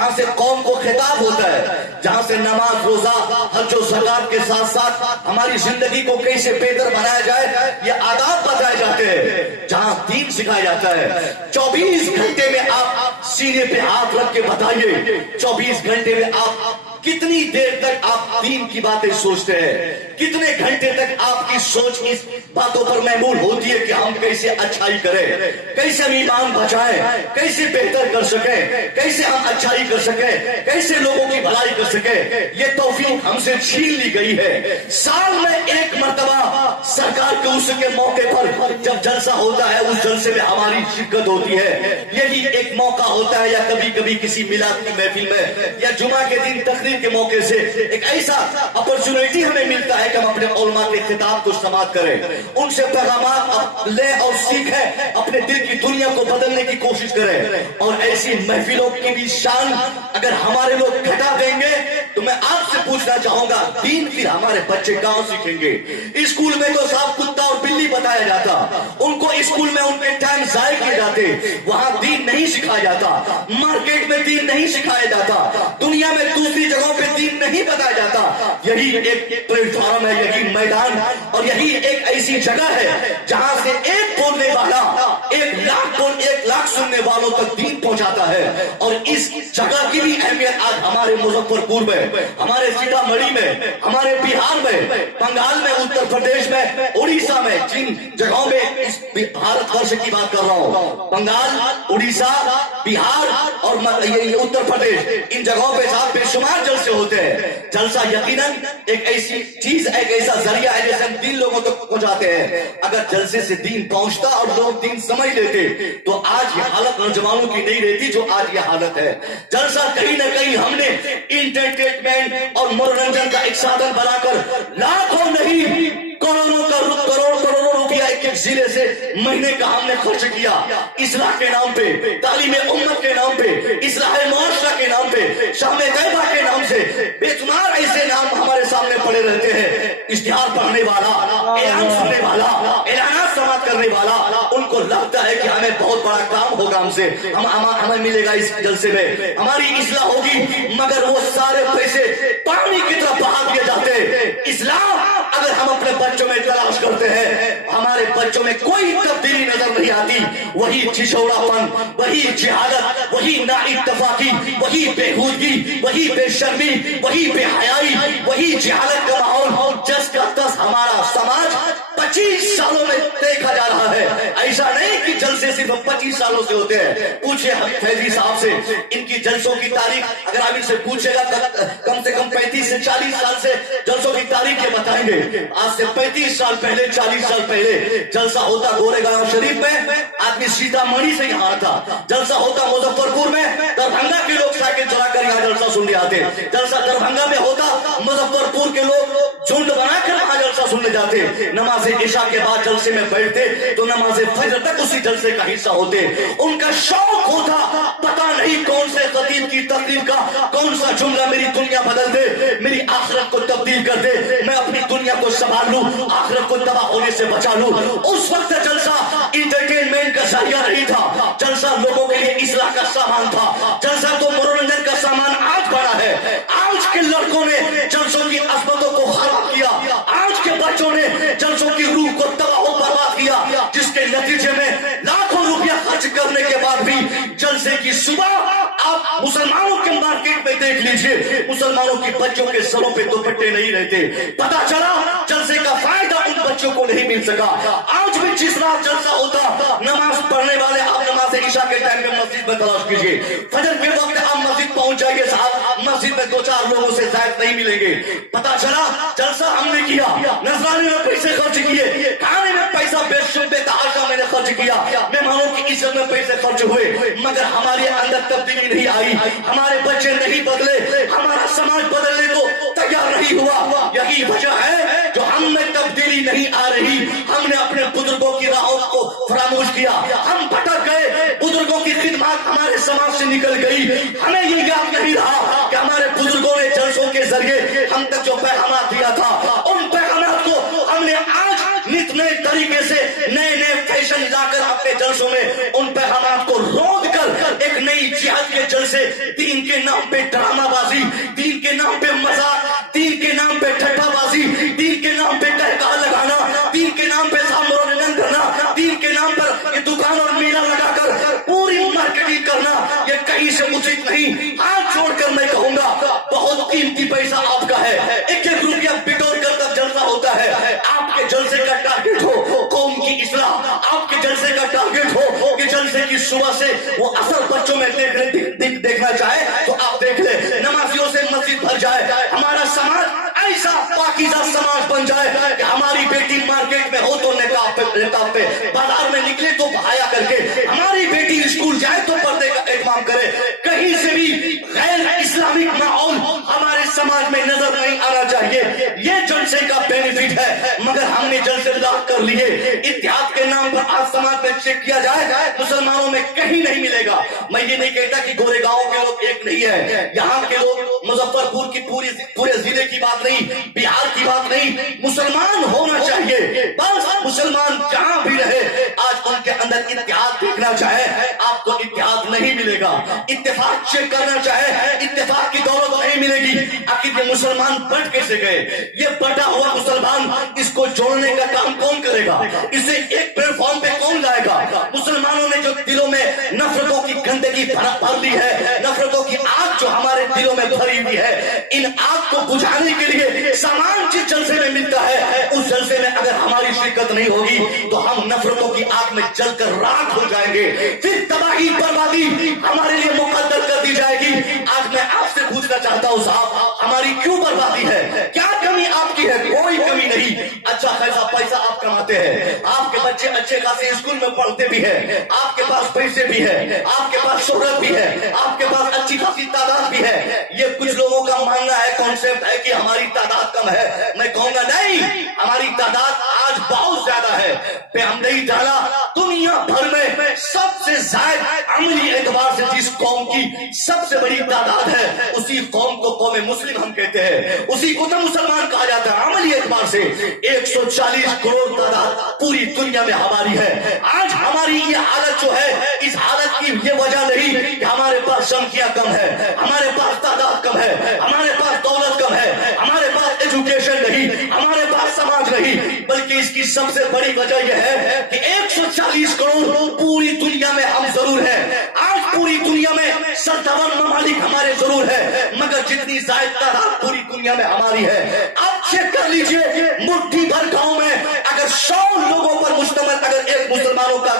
जहाँ से कौम को खिताब होता है, जहाँ से नमाज रोजा हज और ज़कात के साथ साथ हमारी जिंदगी को कैसे बेहतर बनाया जाए ये आदाब बताए जाते हैं, जहाँ दीन सिखाया जाता है। 24 घंटे में आप सीने पे हाथ रख के बताइए, 24 घंटे में आप कितनी देर तक आप दीन की बातें सोचते हैं, कितने घंटे तक आपकी सोच इस बातों पर महमूल होती है कि हम कैसे अच्छाई करें, कैसे हम ईमान बचाएं, कैसे बेहतर कर सकें, कैसे हम अच्छाई कर सकें, कैसे लोगों की भलाई कर सकें। ये तौफीक हमसे छीन ली गई है। साल में एक मर्तबा सरकार के उसके मौके पर जब जलसा होता है, उस जलसे में हमारी शिरकत होती है। यही एक मौका होता है, या कभी कभी किसी मिलाद की महफिल में या जुमा के दिन तकरीर के मौके से एक ऐसा अपॉर्चुनिटी हमें मिलता है कि हम अपने उलमा के खिताब को समाप्त करें, उनसे पैगामात ले और सीखें, अपने दिल की दुनिया को बदलने की कोशिश करें। और ऐसी महफिलों की भी शान अगर हमारे लोग घटा देंगे तो मैं आपसे पूछना चाहूंगा, दीन फिर हमारे बच्चे कहां सीखेंगे? स्कूल में तो साफ कुत्ता और बिल्ली बताया जाता, उनको स्कूल में उनके टाइम जाए किए जाते, वहां दीन नहीं सिखाया जाता, मार्केट में दीन नहीं सिखाया जाता, दुनिया में दूसरी जगहों पे दीन नहीं बताया जाता। यही एक प्लेटफॉर्म है, यही मैदान और यही एक ऐसी जगह है जहां से एक बोलने वाला 1 लाख सुनने वालों तक दीन पहुंचाता है। और इस जगह की भी अहमियत आज हमारे मुजफ्फरपुर में, हमारे सीतामढ़ी में, हमारे बिहार में, बंगाल में, उत्तर प्रदेश में, उड़ीसा में, जिन जगहों में इस भारतवर्ष की बात कर रहा हूं, बंगाल, उड़ीसा, बिहार और ये उत्तर प्रदेश, इन जगहों पे साथ बेशुमार जलसे होते हैं। जलसा यकीनन एक ऐसी चीज, एक ऐसा जरिया है जैसे हम दीन लोगों तक पहुंचाते हैं। अगर जलसे से दीन पहुंचता और लोग दीन समझ लेते तो आज ये हालत नौजवानों की नहीं रहती जो आज ये हालत है। जलसा कहीं ना कहीं हमने इंटरटेनमेंट और मनोरंजन का एक साधन बनाकर लाखों नहीं करोड़ों रुपया एक जिले से महीने का हमने खर्च किया इस्लाह के नाम पे, तालीम उम्मत के नाम पे, इस्लाह मुआशरा के नाम पे, शामे तैयबा के नाम से बेशुमार ऐसे नाम हमारे सामने पड़े रहते हैं। इश्तिहार पढ़ने वाला, ऐलान सुनने वाला, ऐलानात समाप्त करने वाला, उनको लगता है कि हमें बहुत बड़ा काम होगा, हमसे हमें मिलेगा इस जलसे में, हमारी इस्लाह होगी, मगर वो सारे पैसे पानी की तरफ बहा दिए जाते हैं। इस्लाम अगर हम अपने बच्चों में तलाश करते हैं, हमारे बच्चों में कोई तब्दीली नजर नहीं आती, वही छिछोड़ापन, वही जिहालत, वही नाइत्तफाकी, वही बेहूदगी, वही बेशर्मी, वही बेहयाई, वही जिहालत का माहौल जिसका तस हमारा समाज 25 सालों में देखा जा रहा है। ऐसा नहीं कि जलसे सिर्फ 25 सालों से होते हैं। पूछे फैजी साहब से, इनकी जलसों की तारीख अगर आप इनसे पूछेगा कम से कम 35 से 40 साल से जलसों की तारीख ये बताएंगे। आज से 35 साल पहले, 40 साल पहले जलसा होता गोरेगांव शरीफ में, आदमी सीतामढ़ी से यहाँ आता। जलसा होता मुजफ्फरपुर में, दरभंगा के लोग साइकिल चलाकर यहाँ जलसा सुनने आते। जलसा दरभंगा में होता, मुजफ्फरपुर के लोग झुंड बनाकर वहां जलसा सुनने जाते। नमाज इशा के बाद जलसे में बैठते तो नमाज फजर तक उसी जलसे का हिस्सा होते। उनका शौक होता, पता नहीं कौन से खतीब की तकरीर का कौन सा जुमला मेरी दुनिया बदल दे, मेरी आखिरत को तब्दील कर दे, मैं अपनी दुनिया को संभाल लूं, आखिरत को तबाह होने से बचा लूं। उस वक्त जलसा इंटरटेनमेंट का जरिया नहीं था, जलसा लोगों के लिए इस्लाह का सामान था। जलसा तो मनोरंजन का सामान आज बना है। आज के लड़कों ने जलसों की अजमतों को खराब किया, आज के बच्चों ने जलसों की रूह को तबाह बर्बाद किया, जिसके नतीजे में लाखों रुपया खर्च करने के बाद भी जलसे की सुबह आप मुसलमानों के मार्केट में देख लीजिए, मुसलमानों के बच्चों के सरों पे दुपट्टे नहीं रहते। पता चला जलसे का फायदा उन बच्चों को नहीं मिल सका। आज भी जिस रात जलसा होता, नमाज पढ़ने वाले आप नमाज इशा के टाइम में मस्जिद में तलाश कीजिए, फजर के वक्त आप मस्जिद पहुंच जाइए साहब, मस्जिद में 2-4 लोगों से जायद नहीं मिलेंगे। पता चला जलसा हमने किया, नजराने में पैसे खर्च किए, खाने में पैसा बेतहाशा मैंने खर्च किया, मेहमानों की इज्जत में पैसे खर्च हुए, मगर हमारे अंदर तब्दीली नहीं आई, हमारे बच्चे नहीं बदले, हमारा समाज बदलने को तैयार नहीं हुआ। यही वजह है जो हम में तब्दीली नहीं आ रही। हमने अपने बुजुर्गों की राहों को फरामोश किया, हम भटक गए, बुजुर्गों की खिदमत हमारे समाज से निकल गई। हमें ये याद नहीं रहा कि हमारे बुजुर्गों ने जलसों के जरिए हम तक जो पैगाम दिया था, उन पैगाम को हमने आज नित नए तरीके से नए नए फैशन लाकर अपने जलसों में उन पैगामात को रोक कर एक नई जिहाद के जलसे, दीन के नाम पे ड्रामाबाजी, दीन के नाम पे मजाक, दीन के नाम पे ठट्ठाबाजी, दीन के नाम पे कहका लगाना, दीन के नाम पे मनोरंजन करना, दीन के नाम पर ये दुकान और मेला लगाकर पूरी मार्केटिंग करना, ये कहीं से उचित नहीं। हाथ छोड़कर मैं कहूंगा, बहुत कीमती पैसा आपका है, एक एक रुपया बिटोर कर तब जलसा होता है। आपके जलसे का टारगेट हो कौम की इस्लाह, आपके जलसे का टारगेट हो कि जलसे की सुबह से वो असर बच्चों में देखना चाहे तो आप देख ले, नमाजियों से मस्जिद भर जाए, हमारा समाज ऐसा पाकीज़ा समाज बन जाए कि हमारी बेटी मार्केट में हो तो निकाब पे, बाजार में निकले तो भाया करके, हमारी बेटी स्कूल जाए तो पर्दे का एहतमाम करे। कहीं से भी गैर इस्लामिक माहौल हमारे समाज में नजर नहीं आना चाहिए। ये जलसे का बेनिफिट है, मगर हमने जलसे लाख कर लिए। इत्तेहाद के नाम पर आज समाज में चेक किया जाए, मुसलमानों में कहीं नहीं मिलेगा। मैं ये नहीं कहता कि गोरेगांव के लोग एक नहीं है, यहाँ के लोग, मुजफ्फरपुर की पूरे जिले की बात नहीं, बिहार की बात नहीं, मुसलमान होना चाहिए। बस मुसलमान जहां भी रहे, आज उनके अंदर इत्तेहाद देखना चाहे, आपको इत्तेहाद नहीं मिलेगा। इत्तेफाक चेक करना चाहे, इत्तेफाक की दौलत नहीं मिलेगी। आखिर ये मुसलमान बट कैसे गए? ये बटा हुआ मुसलमान, इसको जोड़ने का काम कौन करेगा? इसे एक प्लेटफॉर्म पे कौन लाएगा? मुसलमानों ने जो दिलों में नफरतों की गंदगी भर दी है, नफरतों की आग जो हमारे दिलों में भरी हुई है, इन आग को बुझाने के लिए सामान जिस जलसे में मिलता है, उस जलसे में अगर हमारी शिरकत नहीं होगी तो हम नफरतों की आग में जलकर राख हो जाएंगे। फिर तबाही बर्बादी हमारे लिए मुकद्दर कर दी जाएगी। आज मैं आपसे पूछना चाहता हूँ साहब, हमारी क्यों बर्बादी है? क्या कमी आपकी है? कोई कमी नहीं। अच्छा खासा पैसा आप कमाते हैं, आपके बच्चे अच्छे खासे स्कूल में पढ़ते भी है, आपके पास पैसे भी है, आपके पास शोहरत भी है, आपके पास अच्छी खासी तादाद भी है। ये कुछ लोगों का मानना है, कॉन्सेप्ट है कि हमारी तादाद कम है। मैं कहूंगा नहीं, हमारी तादाद आज बहुत ज्यादा है। पे हम नहीं डाला, दुनिया भर में सबसे ज्यादा अमली एतबार से जिस कौम की सबसे बड़ी तादाद है, उसी कौम को कौम मुस्लिम हम कहते हैं, उसी को तो मुसलमान कहा जाता है। अमली एतबार से 140 करोड़ तादाद पूरी दुनिया में हमारी है। आज हमारी ये हालत जो है, इस हालत की ये वजह नहीं कि हमारे पास संख्या कम है, हमारे पास तादाद कम है, हमारे पास दौलत कम है, हमारे पास एजुकेशन नहीं, हमारे पास समाज नहीं, बल्कि इसकी सबसे बड़ी वजह यह है कि 140 करोड़ पूरी दुनिया में हम जरूर हैं। आज पूरी दुनिया में सत्तावन ममालिक हमारे जरूर है, मगर जितनी जायद तादाद पूरी दुनिया में हमारी है। आप चेक कर लीजिए, मुट्ठी भर गांव में अगर 100 लोगों पर मुश्तमिल अगर एक मुसलमानों का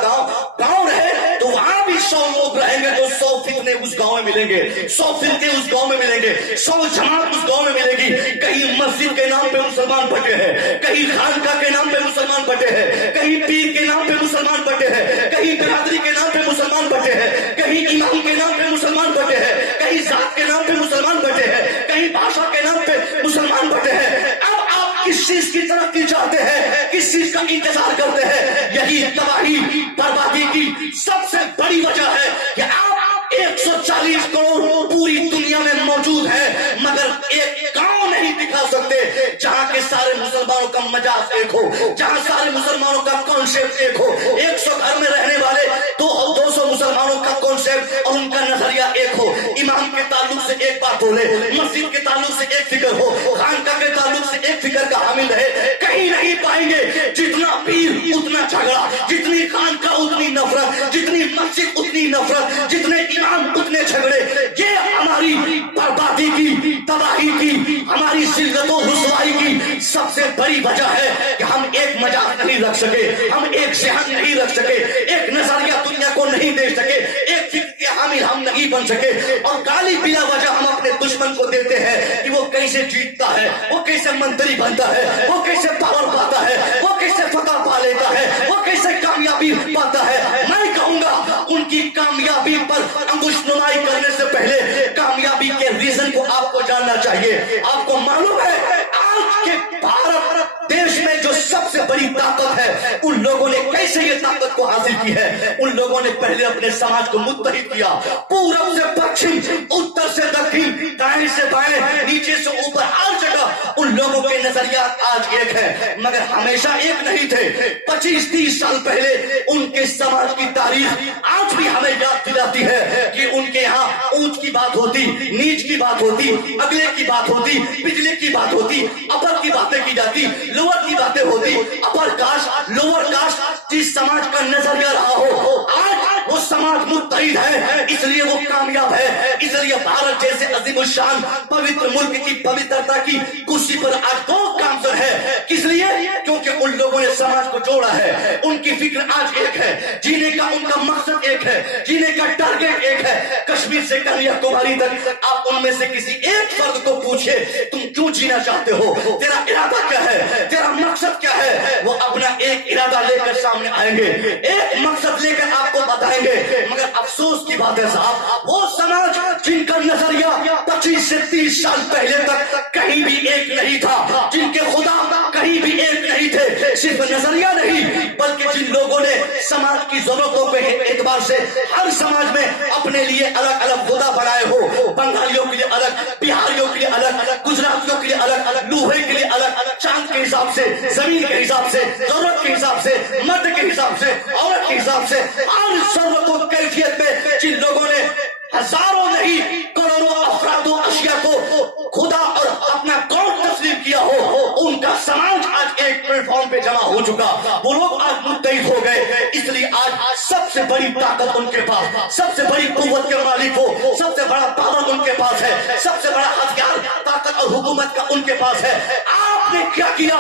गांव रहे, तो वहां भी 100 लोग रहेंगे तो 100 फितने उस गांव में मिलेंगे, 100 फिरके उस गांव में मिलेंगे, 100 जमात उस गांव में मिलेगी। कहीं मस्जिद के नाम पे मुसलमान बटे हैं, कहीं खानका के नाम पे मुसलमान बटे हैं, कहीं पीर के नाम पे मुसलमान बटे हैं, कहीं बिरादरी के नाम पे मुसलमान बटे हैं, कहीं इमाम के नाम पे मुसलमान बटे हैं, कहीं जात के नाम पे मुसलमान बटे हैं, कहीं भाषा के नाम पे मुसलमान बटे हैं। अब आप किस चीज की तरक्की चाहते हैं, किस चीज का इंतजार करते हैं? यही तबाही बर्बादी की सबसे बड़ी वजह है कि आप 140 करोड़ पूरी दुनिया में मौजूद है, मगर एक गांव नहीं दिखा सकते जहां के सारे मुसलमानों का मजाज एक हो, जहां सारे मुसलमानों का कॉन्सेप्ट एक हो। 100 घर में रहने वाले 200 मुसलमानों का कॉन्सेप्ट और उनका नजरिया एक हो, इमाम के ताल्लुक से एक बात बोले, मस्जिद के ताल्लुक से एक फिक्र हो, खानका के ताल्लुक से एक फिक्र का हामिल रहे। कहीं नहीं पाएंगे। जितना पीर उतना झगड़ा, जितनी खानका उतनी नफरत, जितनी मस्जिद उतनी नफरत, जितने इमाम उतने झगड़े। ये हमारी बर्बादी की, तबाही की, हमारी जिल्लतों रुसवाई की सबसे बड़ी वजह है कि हम एक मजाक नहीं रख सके, हम एक जहन नहीं रख सके, एक नजरिया दुनिया को नहीं दे सके, एक फिक्र के हामिल हम नहीं बन सके। और गाली बिना वजह हम अपने दुश्मन को देते हैं कि वो कैसे जीतता है, वो कैसे मंत्री बनता है, वो कैसे पावर पाता है, वो कैसे फतह पा लेता है, वो कैसे कामयाबी पाता है। मैं कहूंगा उनकी कामयाबी पर अंगुश नुमाई करने से पहले कामयाबी के रीजन को आपको जानना चाहिए। आपको मालूम है आज के भारत देश में जो सबसे बड़ी ताकत है, उन लोगों ने कैसे ये ताकत को हासिल की है? उन लोगों ने पहले अपने समाज को मुत्तहिद किया, पूरब से पश्चिम, उत्तर से दक्षिण, दाएं से बाएं, नीचे से ऊपर, हर जगह उन लोगों لوگوں کے نظریات آج ایک ہے مگر ہمیشہ ایک نہیں تھے. 25-30 سال پہلے ان کے سماج کی تاریخ آج بھی ہمیں یاد دلاتی ہے کہ ان کے یہاں اونچ کی بات ہوتی, نیچ کی بات ہوتی, اگلے کی بات ہوتی, پچھلے کی بات ہوتی, اپر کی باتیں کی جاتی, لوور کی باتیں ہوتی, اپر کاسٹ لوور کاسٹ. جس سماج کا نظریہ رہا ہو آج وہ سماج متحد ہے, اس لیے وہ کامیاب ہے. اس لیے بھارت جیسے عظیم الشان پوتر ملک کی پوترتا کی کرسی پر آج وہ کامزور ہے. کس لیے؟ کیونکہ ان لوگوں نے سماج کو جوڑا ہے. ان کی فکر آج ایک ہے, جینے کا ان کا مقصد ایک ہے, جینے کا ٹارگیٹ ایک ہے. کشمیر سے کنیا کماری تک آپ ان میں سے کسی ایک فرد کو پوچھے تم کیوں جینا چاہتے ہو, تیرا ارادہ کیا ہے, تیرا مقصد کیا ہے, وہ اپنا ایک ارادہ لے کر سامنے آئیں گے, ایک مقصد لے کر آپ کو بتائیں گے. مگر افسوس کی بات ہے صاحب, وہ سماج جن کا نظریہ 25 سے 30 سال پہلے تک کہیں بھی ایک نہیں تھا, جن کے خدا کہیں بھی ایک نہیں تھے, صرف نظریہ نہیں بلکہ جن لوگوں نے سماج کی ضرورتوں کے اعتبار سے ہر سماج میں اپنے لیے الگ الگ خدا بنائے ہو, بنگالیوں کے لیے الگ, بہاریوں کے لیے الگ, گجراتیوں کے لیے الگ, لوہے کے لیے الگ, چاند کے حساب سے, زمین کے حساب سے, ضرورت کے حساب سے, مرد کے حساب سے, عورت کے حساب سے, ہر ضرورت و کیفیت میں جن لوگوں نے ہزاروں نہیں کروڑوں افراد و اشیاء کو خدا اور اپنا قوم تسلیم کیا ہو, ان کا سماج آج ایک پلیٹ فارم پہ جمع ہو چکا. وہ لوگ آج متحد ہو گئے. اس لیے آج سب سے بڑی طاقت ان کے پاس, سب سے بڑی قوت کے مالک ہو, سب سے بڑا پاور ان کے پاس ہے, سب سے بڑا ہتھیار طاقت اور حکومت کا ان کے پاس ہے. آپ نے کیا کیا؟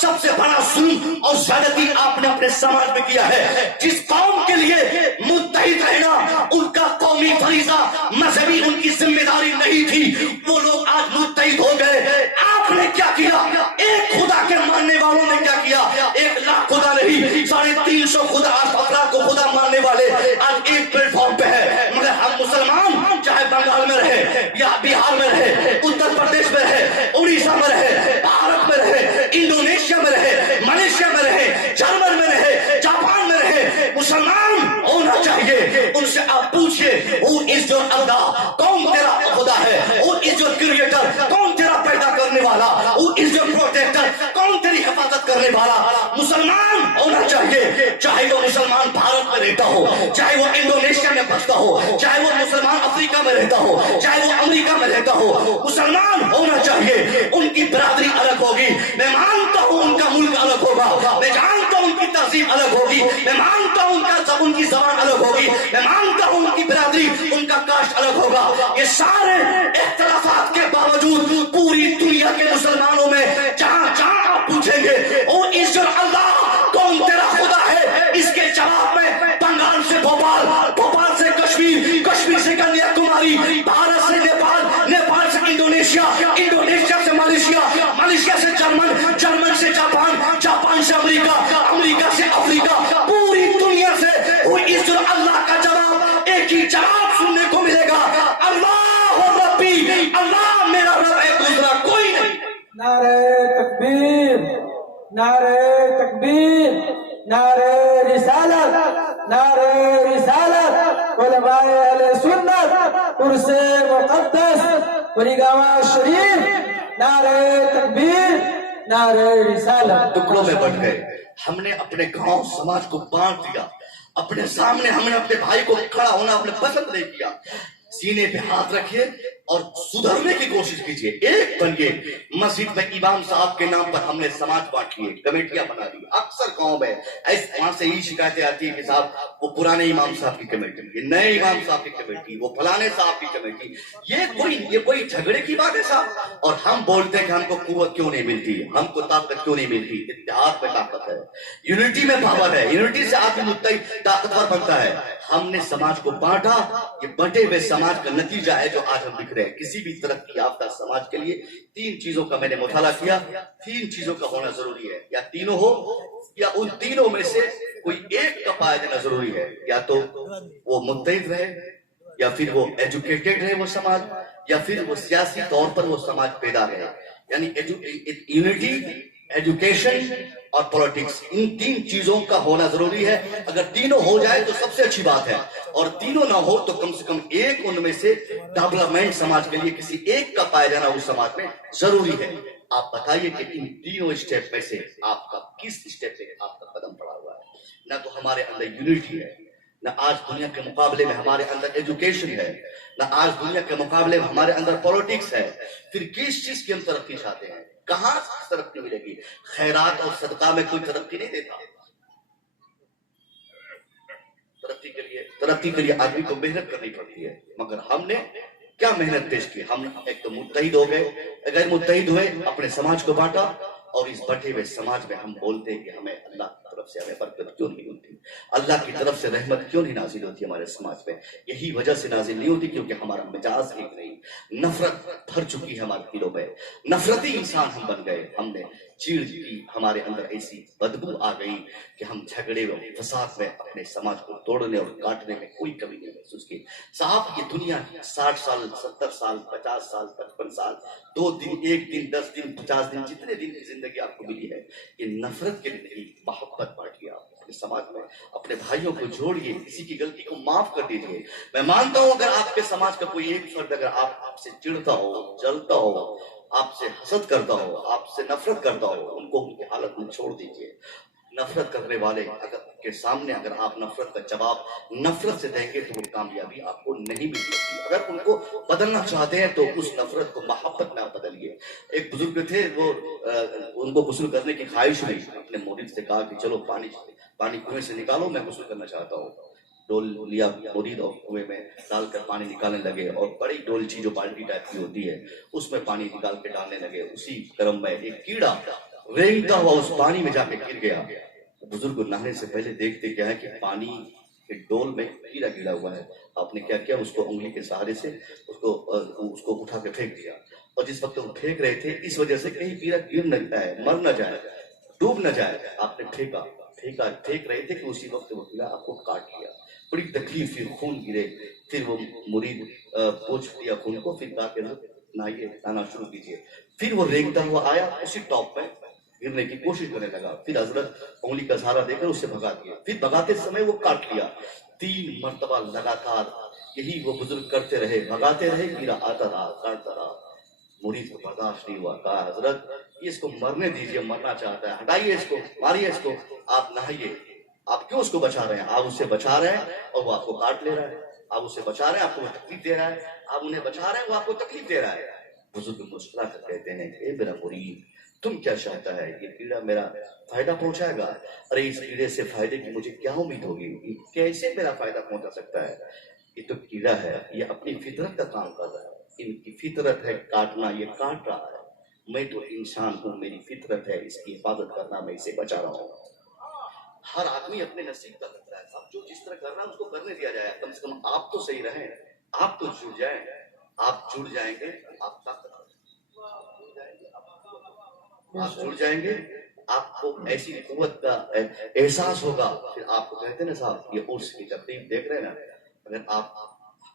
سب سے بڑا ظلم اور زیادتی آپ نے اپنے سماج میں کیا ہے. جس قوم کے لیے متحد رہنا ان کا قومی فریضہ, مذہبی ان کی ذمہ داری نہیں تھی, وہ لوگ آج متحد ہو گئے. آپ نے کیا کیا؟ ایک خدا کے ماننے والوں نے کیا کیا؟ 1 لاکھ خدا نہیں, 350 خدا افراد کو خدا ماننے والے آج ایک پلیٹ فارم پہ ہے. مگر ہم مسلمان چاہے بنگال میں رہے یا بہار میں رہے, اتر پردیش میں رہے, اڑیسہ میں رہے, بھارت میں رہے, انڈونیشیا میں رہے, ملیشیا میں رہے, جرمن میں رہے, جاپان میں رہے, مسلمان ہونا چاہیے. ان سے آپ پوچھئے who is your Allah, کون تیرا خدا ہے, who is your creator, کون تیرا پیدا کرنے والا, who is your protector, کون تیری حفاظت کرنے والا. مسلمان ہونا چاہیے, چاہے وہ مسلمان بھارت میں رہتا ہو, چاہے وہ انڈونیشیا میں بستا ہو, چاہے وہ مسلمان افریقہ میں رہتا ہو, چاہے وہ امریکہ میں رہتا ہو, مسلمان ہونا چاہیے. ان کی برادری الگ ہوگی, میں مانتا ہوں ان کا ملک الگ ہوگا, میں جانتا ہوں ان کی تہذیب الگ ہوگی, میں مانتا ہوں ان کی زبان الگ ہوگی, میں مانتا ہوں ان کی برادری, ان کا کاسٹ الگ ہوگا. یہ سارے اختلافات کے باوجود پوری دنیا کے مسلمانوں میں جہاں جہاں آپ پوچھیں گے او ایشور اللہ کون تیرا خدا ہے, اس کے جواب میں بنگال سے بھوپال, بھوپال سے کشمیر, کشمیر سے کنیا کماری, بھارت سے نیپال, نیپال سے انڈونیشیا, انڈونیشیا سے ملیشیا, ملیشیا سے جرمن, جرمن سے جاپان, جاپان سے امریکہ, امریکہ سے افریقہ, پوری دنیا سے وہ ایشور اللہ کا جواب ایک ہی جواب سننے کو ملے گا, اللہ ربی, اللہ میرا رب ہے, دوسرا کوئی نہیں. نعرہ تکبیر, نعرہ تکبیر, نعرہ رسالت, نعرہ رسالت, علماء اہل سنت, عرس مقدس, وریگاوا شریف, نعرہ تکبیر, نعرہ رسالت. ٹکڑوں میں بٹ گئے. ہم نے اپنے گاؤں سماج کو بانٹ دیا, اپنے سامنے ہم نے اپنے بھائی کو کھڑا ہونا اپنے پسند نہیں کیا. سینے پہ ہاتھ رکھیے اور سدھرنے کی کوشش کیجیے, ایک بن کے. مسجد میں امام صاحب کے نام پر ہم نے سماج بانٹ لیے, کمیٹیاں بنا دی. اکثر قوم ہے وہاں سے یہی شکایتیں آتی ہیں کہ صاحب وہ پرانے امام صاحب کی کمیٹی, یہ نئے امام صاحب کی کمیٹی, وہ فلانے صاحب کی کمیٹی. یہ کوئی جھگڑے کی بات ہے صاحب؟ اور ہم بولتے ہیں کہ ہم کو قوت کیوں نہیں ملتی, ہم کو طاقت کیوں نہیں ملتی. اتحاد میں طاقت ہے, یونٹی میں پاور ہے, یونٹی سے آدمی متحد طاقتور بنتا ہے. ہم نے سماج کو بانٹا, یہ بٹے ہوئے سماج کا نتیجہ ہے جو آج ہم دکھ رہے ہیں. کسی بھی ترقی یافتہ سماج کے لیے 3 چیزوں کا میں نے مطالعہ کیا, 3 چیزوں کا ہونا ضروری ہے. یا تینوں ہو یا ان تینوں میں سے کوئی ایک کا پایا جانا ضروری ہے. یا تو وہ متحد رہے, یا پھر وہ ایجوکیٹڈ رہے وہ سماج, یا پھر وہ سیاسی طور پر وہ سماج پیدا رہے. یعنی یونٹی, एजुकेशन और पॉलिटिक्स, इन तीन चीजों का होना जरूरी है। अगर तीनों हो जाए तो सबसे अच्छी बात है, और तीनों ना हो तो कम से कम एक उनमें से डेवलपमेंट समाज के लिए किसी एक का पाया जाना उस समाज में जरूरी है। आप बताइए कि इन तीनों स्टेप में से आपका किस स्टेप पे आपका कदम पड़ा हुआ है? ना तो हमारे अंदर यूनिटी है, ना आज दुनिया के मुकाबले में हमारे अंदर एजुकेशन है, ना आज दुनिया के मुकाबले में हमारे अंदर पॉलिटिक्स है। फिर किस चीज की हम तरक्की चाहते हैं? कहां से तरक्की मिलेगी? खैरात और सदका में कोई तरक्की नहीं देता। तरक्की के लिए आदमी को मेहनत करनी पड़ती है, मगर हमने क्या मेहनत पेश की? हम एक तो मुत्तहिद हो गए, गैर मुत्तहिद हुए, अपने समाज को बांटा, और इस बटे हुए समाज में हम बोलते हैं कि हमें अल्लाह की तरफ से हमें बरकत क्यों नहीं होती, अल्लाह की तरफ से रहमत क्यों नहीं नाजिल होती हमारे समाज में? यही वजह से नाजिल नहीं होती क्योंकि हमारा मिजाज एक नहीं, नफरत भर चुकी है हमारे दिलों में, नफरती इंसान हम बन गए। हमने चीड़ की, हमारे अंदर ऐसी बदबू आ गई कि हम झगड़े और फसाद में अपने समाज को तोड़ने और काटने में कोई कमी नहीं महसूस की। साहब, ये दुनिया 60 साल, 70 साल, 50 साल, 55 साल, 2 दिन, 1 दिन, 10 दिन, 50 दिन, जितने दिन की जिंदगी आपको मिली है, ये नफरत के लिए नहीं, मोहब्बत बांटिए आप अपने समाज में, अपने भाइयों को जोड़िए, किसी की गलती को माफ कर दीजिए। मैं मानता हूं अगर आपके समाज का कोई एक फर्द अगर आपसे चिढ़ता हो, जलता हो, आपसे हसद करता हो, आपसे नफरत करता हो, उनको उनकी हालत में छोड़ दीजिए। नफरत करने वाले अगर के सामने अगर आप नफरत का जवाब नफरत से देंगे तो वो कामयाबी आपको नहीं मिल सकती। अगर उनको बदलना चाहते हैं तो उस नफरत को मोहब्बत में आप बदलिए। एक बुजुर्ग थे, वो उनको गुस्ल करने की ख्वाहिश हुई, अपने मुरीद से कहा कि चलो पानी कुएं से निकालो, मैं गुस्ल करना चाहता हूँ। डोल लिया मुरीद और कुएं में डालकर पानी निकालने लगे, और बड़ी डोलची जो बाल्टी टाइप की होती है उसमें पानी निकाल के डालने लगे। उसी क्रम में एक कीड़ा रेंगता हुआ उस पानी में जाके गिर गया। बुजुर्ग नहाने से पहले देखते क्या है कि पानी के डोल में कीड़ा गिरा हुआ है। आपने क्या किया? उसको उंगली के सहारे से उसको उठा के फेंक दिया, और जिस वक्त वो फेंक रहे थे इस वजह से कहीं कीड़ा गिर न जाए, मर न जाए, डूब न जाए, आपने फेंक रहे थे कि उसी वक्त वो कीड़ा आपको काट लिया। बड़ी तकलीफ, फिर खून गिरे, फिर वो मुरीद पोंछ दिया खून को, फिर कहा कि नहाइए, नहाना शुरू कीजिए। फिर वो रेंगता हुआ आया, उसी टॉप में गिरने की कोशिश करने लगा। फिर हजरत उंगली का सहारा देकर उससे भगा दिया। फिर भगाते समय वो काट लिया। 3 मरतबा लगातार यही वो बुजुर्ग करते रहे, भगाते रहे, कीड़ा आता रहा, काटता रहा। मुरीद को बर्दाश्त नहीं हुआ, कहा हजरत इसको मरने दीजिए, मरना चाहता है, हटाइए इसको, मारिए इसको, आप नहाइए। आप क्यों उसको बचा रहे हैं? आप उससे बचा रहे हैं और वो आपको काट ले रहा है। आप उससे बचा रहे हैं, आपको तकलीफ दे रहा है। आप उन्हें बचा रहे हैं, वो आपको तकलीफ दे रहा है। बुजुर्ग मुस्कुरा कर कहते हैं, ए मेरा मुरीद, तुम क्या चाहता है? ये कीड़ा मेरा फायदा पहुंचाएगा? अरे इस कीड़े से फायदे की मुझे क्या उम्मीद होगी? ये कैसे मेरा फायदा पहुंचा सकता है? ये तो कीड़ा है, ये अपनी फितरत का काम कर रहा है। इनकी फितरत है काटना, ये काट रहा है। मैं तो इंसान हूं, मेरी फितरत है इसकी हिफाजत करना, मैं इसे बचा रहा हूँ। हर आदमी अपने नसीब का करता है साहब, जो जिस तरह कर रहा है उसको करने दिया जाए। कम से कम आप तो सही रहें, आप तो जुड़ जाएं। आप जुड़ जाएंगे, आप जुड़ जाएंगे, आपको ऐसी कुव्वत का एहसास होगा। फिर आपको कहते हैं ना साहब, ये उर्स की तकलीफ देख रहे हैं ना, अगर आप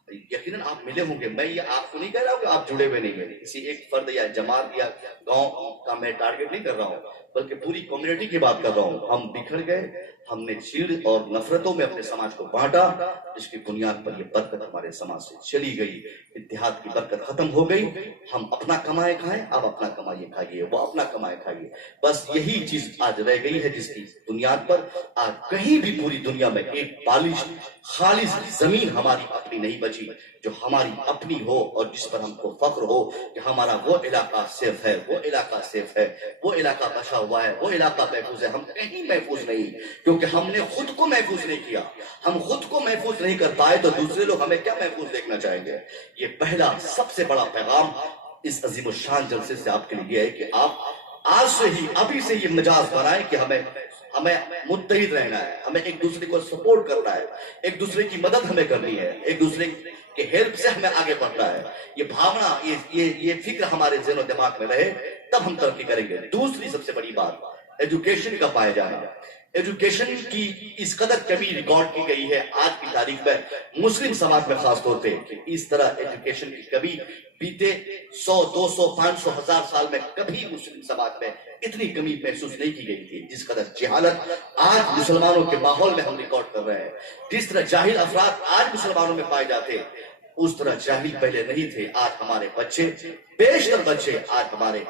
यकीनन आप मिले होंगे। मैं ये आपको नहीं कह रहा हूँ कि आप जुड़े हुए नहीं हैं, किसी एक फर्द या जमात या गांव का मैं टारगेट नहीं कर रहा हूँ, बल्कि पूरी कम्युनिटी की बात कर रहा हूँ। हम बिखर गए, हमने चीड़ और नफरतों में अपने समाज को बांटा, जिसकी बुनियाद पर ये बरकत हमारे समाज से चली गई। इत्तेहाद की बरकत खत्म हो गई। हम अपना कमाए खाएं, आप अपना कमाइए खाइए, वो अपना कमाए खाइए। बस यही चीज आज रह गई है, जिसकी बुनियाद पर आज कहीं भी पूरी दुनिया में एक बालिश खालिस जमीन हमारी अपनी नहीं बची, जो हमारी अपनी हो और जिस पर हमको फख्र हो कि हमारा वो इलाका सेफ है, वो इलाका सेफ है, वो इलाका बचा हुआ है, वो इलाका महफूज है। हम कहीं महफूज नहीं, क्योंकि हमने खुद को महफूज नहीं किया। हम खुद को महफूज नहीं कर पाए तो दूसरे लोग हमें क्या महफूज देखना चाहेंगे? ये पहला सबसे बड़ा पैगाम इस अजीम शान जलसे से आपके लिए है कि आप आज से ही, अभी से ये मिजाज बनाएं कि हमें मुत्तहिद रहना है, हमें एक दूसरे को सपोर्ट करना है, एक दूसरे की मदद हमें करनी है, एक दूसरे के हेल्प से हमें आगे बढ़ना है। ये भावना, ये फिक्र हमारे ज़हन और दिमाग में रहे, तब हम तरक्की करेंगे। दूसरी सबसे बड़ी बात, एजुकेशन का पाया जाना। एजुकेशन की इस कदर कमी रिकॉर्ड की गई है आज की तारीख में, मुस्लिम समाज में खास तौर पे, कि इस तरह एजुकेशन की कमी बीते 100, 200, 500, 1000 साल में कभी मुस्लिम समाज में इतनी कमी महसूस नहीं की गई थी जिस कदर जहालत आज मुसलमानों के माहौल में हम रिकॉर्ड कर रहे हैं। जिस तरह जाहिल अफराद आज मुसलमानों में पाए जाते, उस तरह जाहिल पहले नहीं थे। आज हमारे बच्चे, बेशतर बच्चे आज हमारे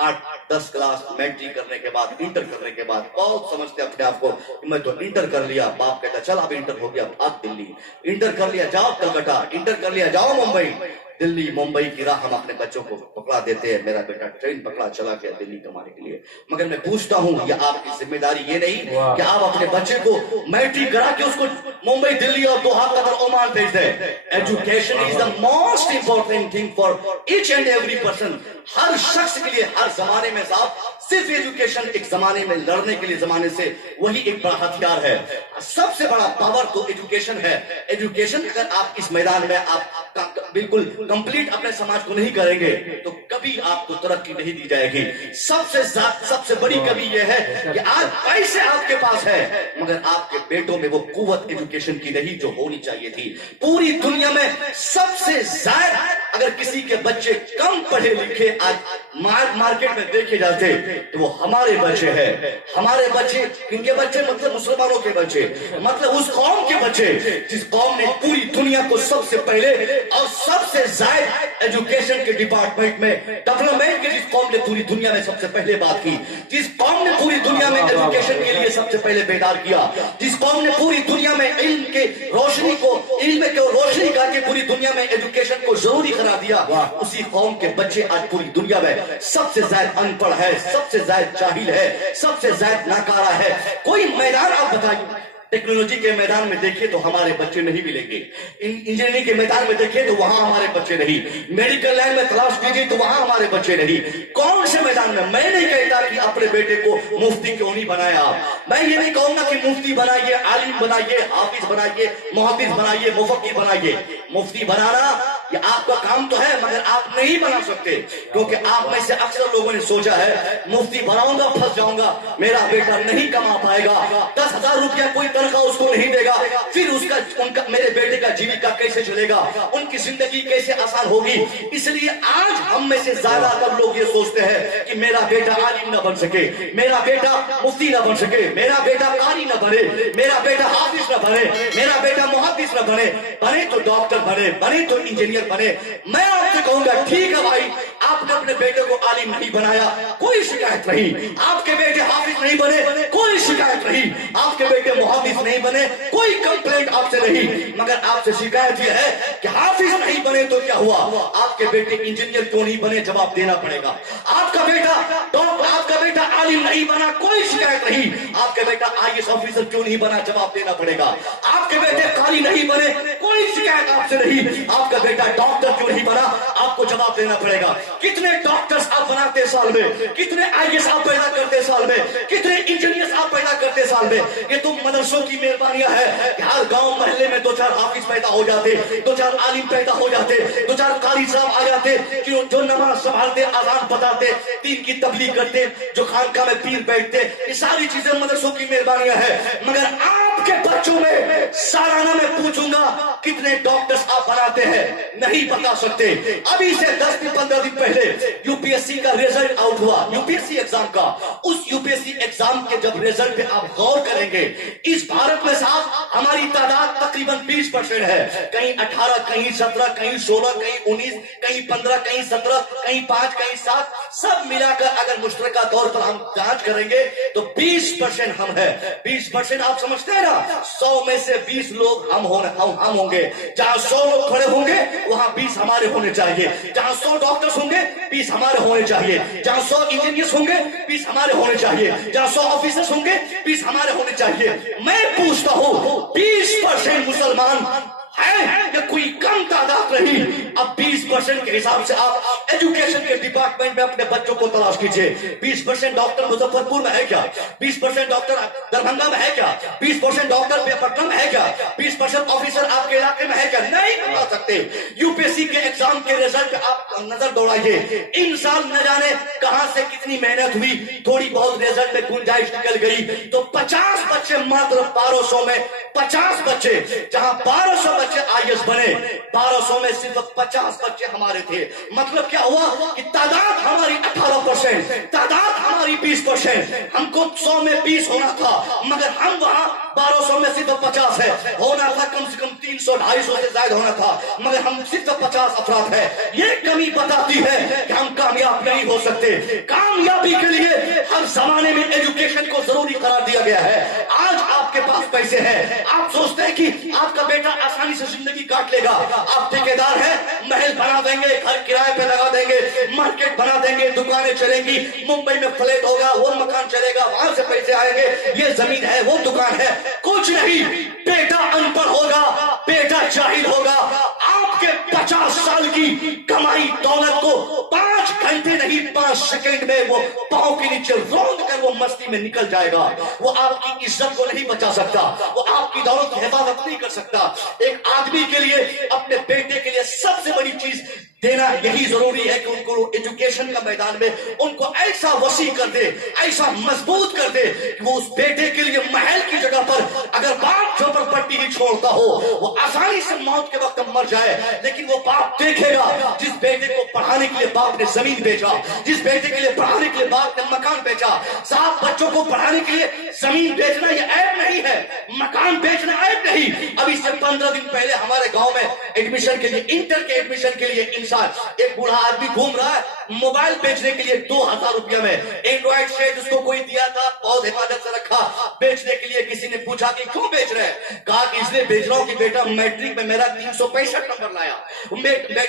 8-10 क्लास मैट्रिक करने के बाद, इंटर करने के बाद बहुत समझते अपने आप को कि मैं तो इंटर कर लिया। बाप कहता चल अब इंटर हो गया भाग दिल्ली, इंटर कर लिया जाओ कलकत्ता, इंटर कर लिया जाओ मुंबई। दिल्ली मुंबई की राह हम अपने बच्चों को पकड़ा देते हैं। मेरा बेटा ट्रेन पकड़ा चला गया दिल्ली कमाने के लिए। मगर मैं पूछता हूँ, ये आपकी जिम्मेदारी ये नहीं कि आप अपने बच्चे को मैट्रिक करा के उसको मुंबई, दिल्ली और दोहा, कतर, ओमान भेज दें। Education is the most important thing for each and every person. हर शख्स के लिए हर जमाने में साहब सिर्फ एजुकेशन एक जमाने में लड़ने के लिए जमाने से वही एक बड़ा हथियार है। सबसे बड़ा पावर तो एजुकेशन है। एजुकेशन अगर आप इस मैदान में आप बिल्कुल कंप्लीट अपने समाज को नहीं करेंगे तो कभी आपको तरक्की नहीं दी जाएगी। सबसे बड़ी कमी यह है कि आज पैसे आपके पास है मगर आपके बेटों में वो कुव्वत एजुकेशन की नहीं जो होनी चाहिए थी। पूरी दुनिया में सबसे ज्यादा अगर किसी के बच्चे कम पढ़े लिखे आज मार्केट में देखे जाते तो वो हमारे बच्चे हैं। हमारे बच्चे, किनके बच्चे? मतलब मुसलमानों के बच्चे, मतलब उस कौम के बच्चे जिस कौम ने पूरी दुनिया को सबसे पहले और सबसे ज्यादा एजुकेशन के डिपार्टमेंट में डेवलपमेंट के, जिस कौम ने पूरी दुनिया में सबसे पहले बात की, जिस कौम ने पूरी दुनिया में एजुकेशन के लिए सबसे पहले बेदार किया, जिस कौम ने पूरी दुनिया में इल्म के रोशनी को, इल्म को रोशनी करके पूरी दुनिया में एजुकेशन को जरूरी करार दिया, उसी कौम के बच्चे आज पूरी दुनिया में सबसे ज्यादा अनपढ़ है, सबसे ज्यादा जाहिल है, सबसे ज्यादा नाकारा है। कोई मैदान आप बताइए, टेक्नोलॉजी के मैदान में देखिए तो हमारे बच्चे नहीं मिलेंगे, इंजीनियरिंग के मैदान में देखिए तो वहां हमारे बच्चे नहीं, मेडिकल लाइन में तलाश कीजिए तो वहां हमारे बच्चे नहीं। कौन से मैदान में? मैं नहीं कहता कि अपने बेटे को मुफ्ती क्यों नहीं बनाया आप, मैं ये नहीं कहूंगा कि मुफ्ती बनाइए, आलिम बनाइए, हाफिज बनाइए, मुहद्दिस बनाइए, मुफक्किर बनाइए। मुफ्ती बनाना ये आपका काम तो है मगर आप नहीं बना सकते, क्योंकि आप में से अक्सर लोगों ने सोचा है मुफ्ती बनाऊंगा फंस जाऊंगा, मेरा बेटा नहीं कमा पाएगा, 10,000 रुपया कोई तनख्वाह उसको नहीं देगा, फिर उनका मेरे बेटे का जीविका कैसे चलेगा, उनकी जिंदगी कैसे आसान होगी। इसलिए आज हम में से ज्यादातर लोग ये सोचते हैं कि मेरा बेटा आलिम न बन सके, मेरा बेटा मुफ्ती न बन सके, मेरा बेटा कारी न बने, मेरा बेटा हाफिज न बने, मेरा बेटा मुहद्दिस न बने, बने तो डॉक्टर बने, बने तो इंजीनियर बने। मैं आपसे कहूंगा ठीक है भाई, आपने अपने बेटे को आलिम नहीं बनाया, कोई शिकायत नहीं, आपके बेटे हाफिज नहीं बने, कोई शिकायत नहीं, आपके बेटे मुहद्दिस नहीं बने, कोई कंप्लेंट आपसे नहीं, मगर आपसे शिकायत यह है कि हाफिज नहीं बने तो क्या हुआ, आपके बेटे इंजीनियर क्यों नहीं बने, जवाब देना पड़ेगा। आपका बेटा डॉक्टर, आपका बेटा आलिम नहीं बना, कोई शिकायत नहीं, आपके बेटा आईएएस ऑफिसर क्यों नहीं बना, जवाब देना पड़ेगा। आपके बेटे कारी नहीं बने, कोई शिकायत आपसे नहीं, आपका बेटा डॉक्टर क्यों नहीं बना, आपको जवाब देना पड़ेगा। कितने डॉक्टर्स आप बनाते साल में, कितने आईएएस आप पैदा करते साल में, कितने इंजीनियर्स आप पैदा करते साल में। ये तो मदरसों की मेहरबानियां है कि हर गांव महल्ले में 2-4 हाफिज पैदा हो जाते, 2-4 आलिम पैदा हो जाते, 2-4 कारी साहब आ जाते जो नमाज संभालते, अजान बताते, दीन की तबलीग करते, जो खानका में पीर बैठते। ये सारी चीजें मदरसों की मेहरबानियां है, मगर आपके बच्चों में सालाना में पूछूंगा कितने डॉक्टर्स आप बनाते हैं, नहीं बता सकते। अभी से 10 दिन 15 दिन पहले यूपीएससी का रिजल्ट आउट हुआ, यूपीएससी एग्जाम का। उस यूपीएससी एग्जाम के जब रिजल्ट पे आप गौर करेंगे, इस भारत में साहब हमारी तादाद तकरीबन 20% है, कहीं 18, कहीं 17, कहीं 16, कहीं 19, कहीं 15, कहीं 17, कहीं 5, कहीं 7, सब मिलाकर अगर मुश्तरका तौर पर हम जांच करेंगे तो 20% हम है। 20% आप समझते हैं ना, 100 में से 20 लोग हम होंगे। जहां 100 लोग खड़े होंगे वहां 20 हमारे होने चाहिए, जहां 100 डॉक्टर्स होंगे 20 हमारे होने चाहिए, जहां 100 इंजीनियर्स होंगे 20 हमारे होने चाहिए, जहां 100 ऑफिसर्स होंगे 20 हमारे होने चाहिए। मैं पूछता हूं 20% मुसलमान है या कोई कम तादाद रही? अब 20% के हिसाब से आप एजुकेशन के डिपार्टमेंट में अपने बच्चों को तलाश कीजिए। 20% डॉक्टर मुजफ्फरपुर में है क्या? 20% डॉक्टर दरभंगा में है क्या? 20% डॉक्टर पटना में है क्या? 20% ऑफिसर आपके इलाके में है क्या? नहीं बता सकते। यूपीएससी के एग्जाम के रिजल्ट आप आप नजर दौड़ाइए, इन साल न जाने कहां से कितनी मेहनत हुई, थोड़ी बहुत रिजल्ट में गुंजाइश निकल गई तो 50 बच्चे मात्र 1200 में 50 बच्चे, जहां 1200 बच्चे आईएएस बने, 1200 में सिर्फ 50 बच्चे हमारे थे। मतलब क्या हुआ कि तादाद हमारी 18%, तादाद हमारी 20%, हमको 100 में 20 होना था, मगर हम वहां 1200 में सिर्फ 50 है। होना था कम से कम 300-250 से ज्यादा होना था, मगर हम सिर्फ 50 अफराद है। ये कमी बताती है कि हम कामयाब नहीं हो सकते। कामयाबी के लिए हर जमाने में एजुकेशन को जरूरी करार दिया गया है। आज आपके पास पैसे हैं, आप सोचते हैं कि आपका बेटा आसानी से जिंदगी काट लेगा, आप ठेकेदार हैं, महल बना देंगे, घर किराए पे लगा देंगे, मार्केट बना देंगे, दुकानें चलेंगी, मुंबई में फ्लैट होगा, वो मकान चलेगा, वहां से पैसे आएंगे, ये जमीन है, वो दुकान है। कुछ नहीं, बेटा अनपढ़ होगा, बेटा जाहिल होगा, आपके 50 साल की कमाई दौलत को 5 घंटे नहीं 5 सेकंड में वो पांव के नीचे रौंद कर वो मस्ती में निकल जाएगा। वो आपकी इज्जत को नहीं बचा सकता, वो आपकी दौलत की हिफाजत नहीं कर सकता। एक आदमी के लिए, अपने बेटे के लिए सबसे बड़ी चीज देना यही जरूरी है कि उनको एजुकेशन का मैदान में उनको ऐसा वसी कर दे, ऐसा मजबूत कर दे कि वो उस बेटे के लिए महल की जगह पर अगर बाप झोपड़पट्टी ही छोड़ता हो, वो आसानी से मौत के वक्त मर जाए, लेकिन वो बाप देखेगा जिस बेटे को पढ़ाने के लिए बाप ने जमीन बेचा, जिस बेटे के लिए पढ़ाने के लिए बाप ने मकान बेचा। 7 बच्चों को पढ़ाने के लिए जमीन बेचना ये ऐप नहीं है, मकान बेचना ऐप नहीं। अभी से 15 दिन पहले हमारे गांव में एडमिशन के लिए, इंटर के एडमिशन के लिए एक बूढ़ा आदमी घूम रहा है मोबाइल बेचने के लिए 2000 रुपया में। एंड्रॉइड सेट उसको कोई दिया था, बहुत हिफाजत से रखा, बेचने के लिए किसी ने पूछा कि क्यों बेच रहे हैं, कहा कि इसलिए बेच रहा हूं कि बेटा मैट्रिक में मेरा 365 नंबर लाया,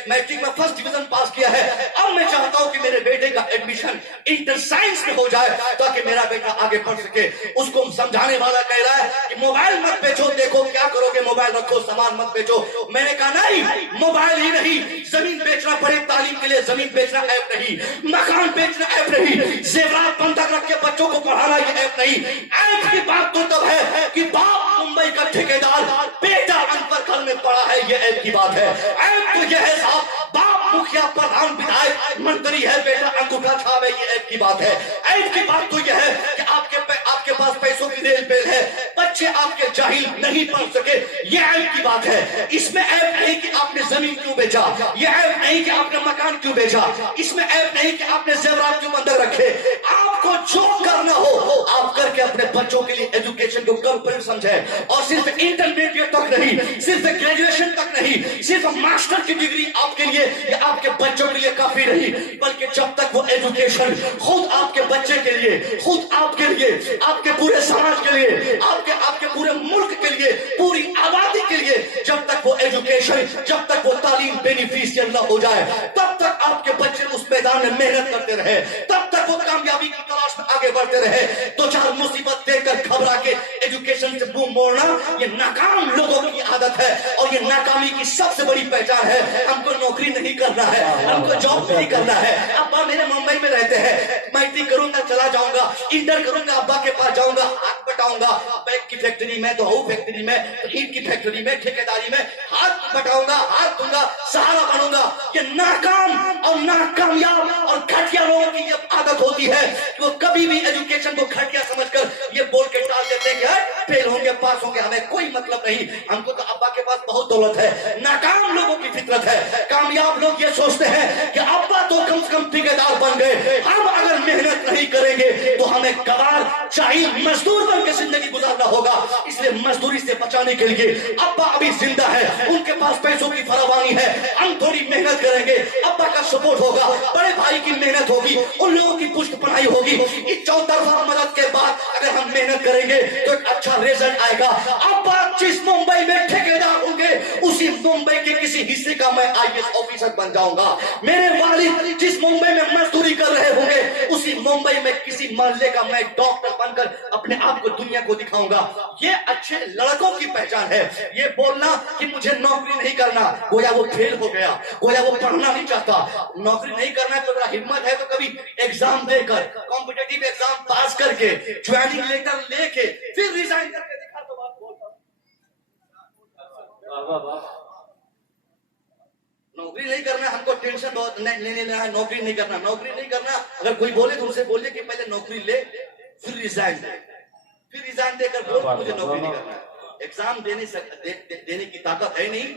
मैट्रिक में फर्स्ट डिवीजन पास किया है, अब मैं चाहता हूं कि मेरे बेटे का एडमिशन इंटर साइंस में हो जाए ताकि मेरा बेटा आगे बढ़ सके। उसको समझाने वाला कह रहा है कि मोबाइल मत बेचो, देखो क्या करोगे, मोबाइल रखो, सामान मत बेचो। मैंने कहा नहीं, मोबाइल ही नहीं, जमीन बेचना पड़े तालीम के लिए, जमीन बेचना ऐप नहीं, मकान बेचना ऐप नहीं, जेवरात बंधक रख के बच्चों को पढ़ाना ये ऐप नहीं। ऐप की बात तो तब है कि बाप मुंबई का ठेकेदार, बेटा अनपढ़ घर में पड़ा है, ये ऐप की बात है। ऐप तो ये है साहब, बाप मुखिया, प्रधान, विधायक, मंत्री है, बेटा अंगूठा छाप है, ये ऐप की बात है। ऐप की बात तो यह है कि आपके पास पैसों की रेल पेल है, बच्चे आपके जाहिल नहीं पढ़ सके, ये ऐप की बात है। इसमें ऐप नहीं कि आपने जमीन क्यों बेचा, ये ऐप नहीं कि आपने मकान क्यों बेचा, इसमें ऐप नहीं कि आपने जेवरात क्यों बंधक रखे। आपको जो करना हो आप करके अपने बच्चों के लिए एजुकेशन को कंप्लीट समझे, और सिर्फ इंटरमीडिएट तक नहीं, सिर्फ ग्रेजुएशन तक नहीं, सिर्फ मास्टर की डिग्री आपके लिए या आपके बच्चों के लिए काफी नहीं, बल्कि जब तक वो एजुकेशन खुद आपके बच्चे के लिए, खुद आपके लिए, आपके पूरे समाज के लिए, आपके पूरे मुल्क के लिए, पूरी आबादी के लिए, जब तक वो एजुकेशन, जब तक वो तालीम बेनिफिशियल न हो जाए, तब तक आपके बच्चे उस मैदान में मेहनत करते रहे, तब तक वो कामयाबी की तलाश में आगे बढ़ते रहे। दो चार मुसीबत देकर घबरा के एजुकेशन से मुंह मोड़ना ये नाकाम लोगों की आदत है, और ये नाकामी की सबसे बड़ी पहचान है। हमको नौकरी नहीं करना है, हमको जॉब नहीं करना है। अब्बा मेरे मुंबई में रहते हैं, मैट्रिक करूंगा चला जाऊंगा, इंटर करूंगा अब्बा के पास जाऊंगा, हाथ बटाऊंगा, बैग की फैक्ट्री में, तो हूँ फैक्ट्री में, ईंट की फैक्ट्री में, ठेकेदारी में हाथ बटाऊंगा, हाथ दूंगा, सहारा बनूंगा। ये नाकाम और नाकामयाब और घटिया लोगों की ये आदत होती है कि वो कभी भी एजुकेशन को घटिया समझकर ये बोल के टाल देते हैं कि फेल होंगे, पास होंगे, हमें कोई मतलब नहीं, हमको तो अब्बा के पास बहुत दौलत है। नाकाम लोगों की फितरत है। कामयाब लोग ये सोचते हैं कि अब्बा तो कम से कम ठेकेदार बन गए, हम अगर मेहनत नहीं करेंगे तो हमें गवार चाहिए, मजदूर बन के जिंदगी गुजारना होगा। इसलिए मजदूरी से बचाने के लिए अब्बा अभी जिंदा है, उनके पास पैसों की फरावानी है, हम थोड़ी मेहनत करेंगे, अब्बा का सपोर्ट होगा, बड़े भाई की मेहनत होगी, उन लोगों की पुष्ट पढ़ाई होगी। इस चौतरफा मदद के बाद अगर हम मेहनत करेंगे तो एक अच्छा रिजल्ट आएगा। अब्बा जिस मुंबई में ठेकेदार होंगे उसी मुंबई के किसी हिस्से का मैं आईएएस ऑफिसर बन जाऊंगा। मेरे वालिद जिस मुंबई में मजदूरी कर रहे होंगे उसी मुंबई में किसी मोहल्ले का मैं डॉक्टर बनकर अपने आप को दुनिया को दिखाऊंगा। ये अच्छे लड़कों की पहचान है। ये बोलना कि मुझे नौकरी नहीं करना, गोया वो फेल हो गया, गोया वो पढ़ना नहीं चाहता। नौकरी नहीं करना है तो मेरा हिम्मत है तो कभी एग्जाम देकर, कॉम्पिटिटिव एग्जाम पास करके, ज्वाइनिंग लेटर लेके फिर रिजाइन करके दिखा तो बात बोलता। नौकरी नहीं करना, हमको टेंशन बहुत नहीं लेना है, नौकरी नहीं करना, नौकरी नहीं करना। अगर कोई बोले तो उनसे बोलिए कि पहले नौकरी ले, फिर रिजाइन दे, फिर रिजाइन देकर बोल कि मुझे नौकरी नहीं करना है। एग्जाम देने की ताकत है नहीं,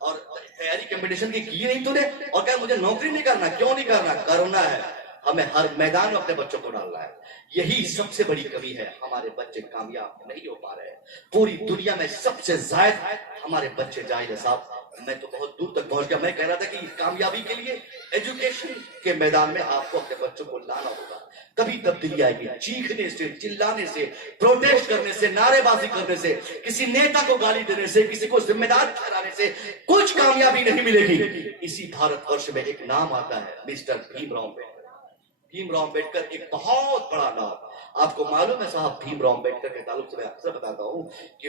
और तैयारी कंपटीशन की नहीं तूने, और क्या मुझे नौकरी नहीं करना? क्यों नहीं करना? करना है। हमें हर मैदान में अपने बच्चों को डालना है। यही सबसे बड़ी कमी है, हमारे बच्चे कामयाब नहीं हो पा रहे हैं। पूरी दुनिया में सबसे ज्यादा हमारे बच्चे जाहिर साहब, मैं तो बहुत दूर तक पहुंच गया। मैं कह रहा था कि कामयाबी के लिए एजुकेशन के मैदान में आपको अपने बच्चों को लाना होगा, तभी तब्दीली आएगी। चीखने से, चिल्लाने से, प्रोटेस्ट करने से, नारेबाजी करने से, किसी नेता को गाली देने से, किसी को जिम्मेदार ठहराने से कुछ कामयाबी नहीं मिलेगी। इसी भारतवर्ष में एक नाम आता है, मिस्टर भीमराव अम्बेडकर। भीमराव अम्बेडकर एक बहुत बड़ा नाम। आपको मालूम है साहब, भीमराव अम्बेडकर के ताल्लुक से मैं अक्सर बताता हूं कि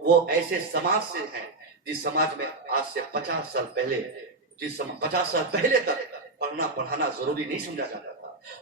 वो ऐसे समाज से हैं जिस समाज में आज से 50 साल पहले, 50 साल पहले तक पढ़ना पढ़ाना जरूरी नहीं समझा जाता था।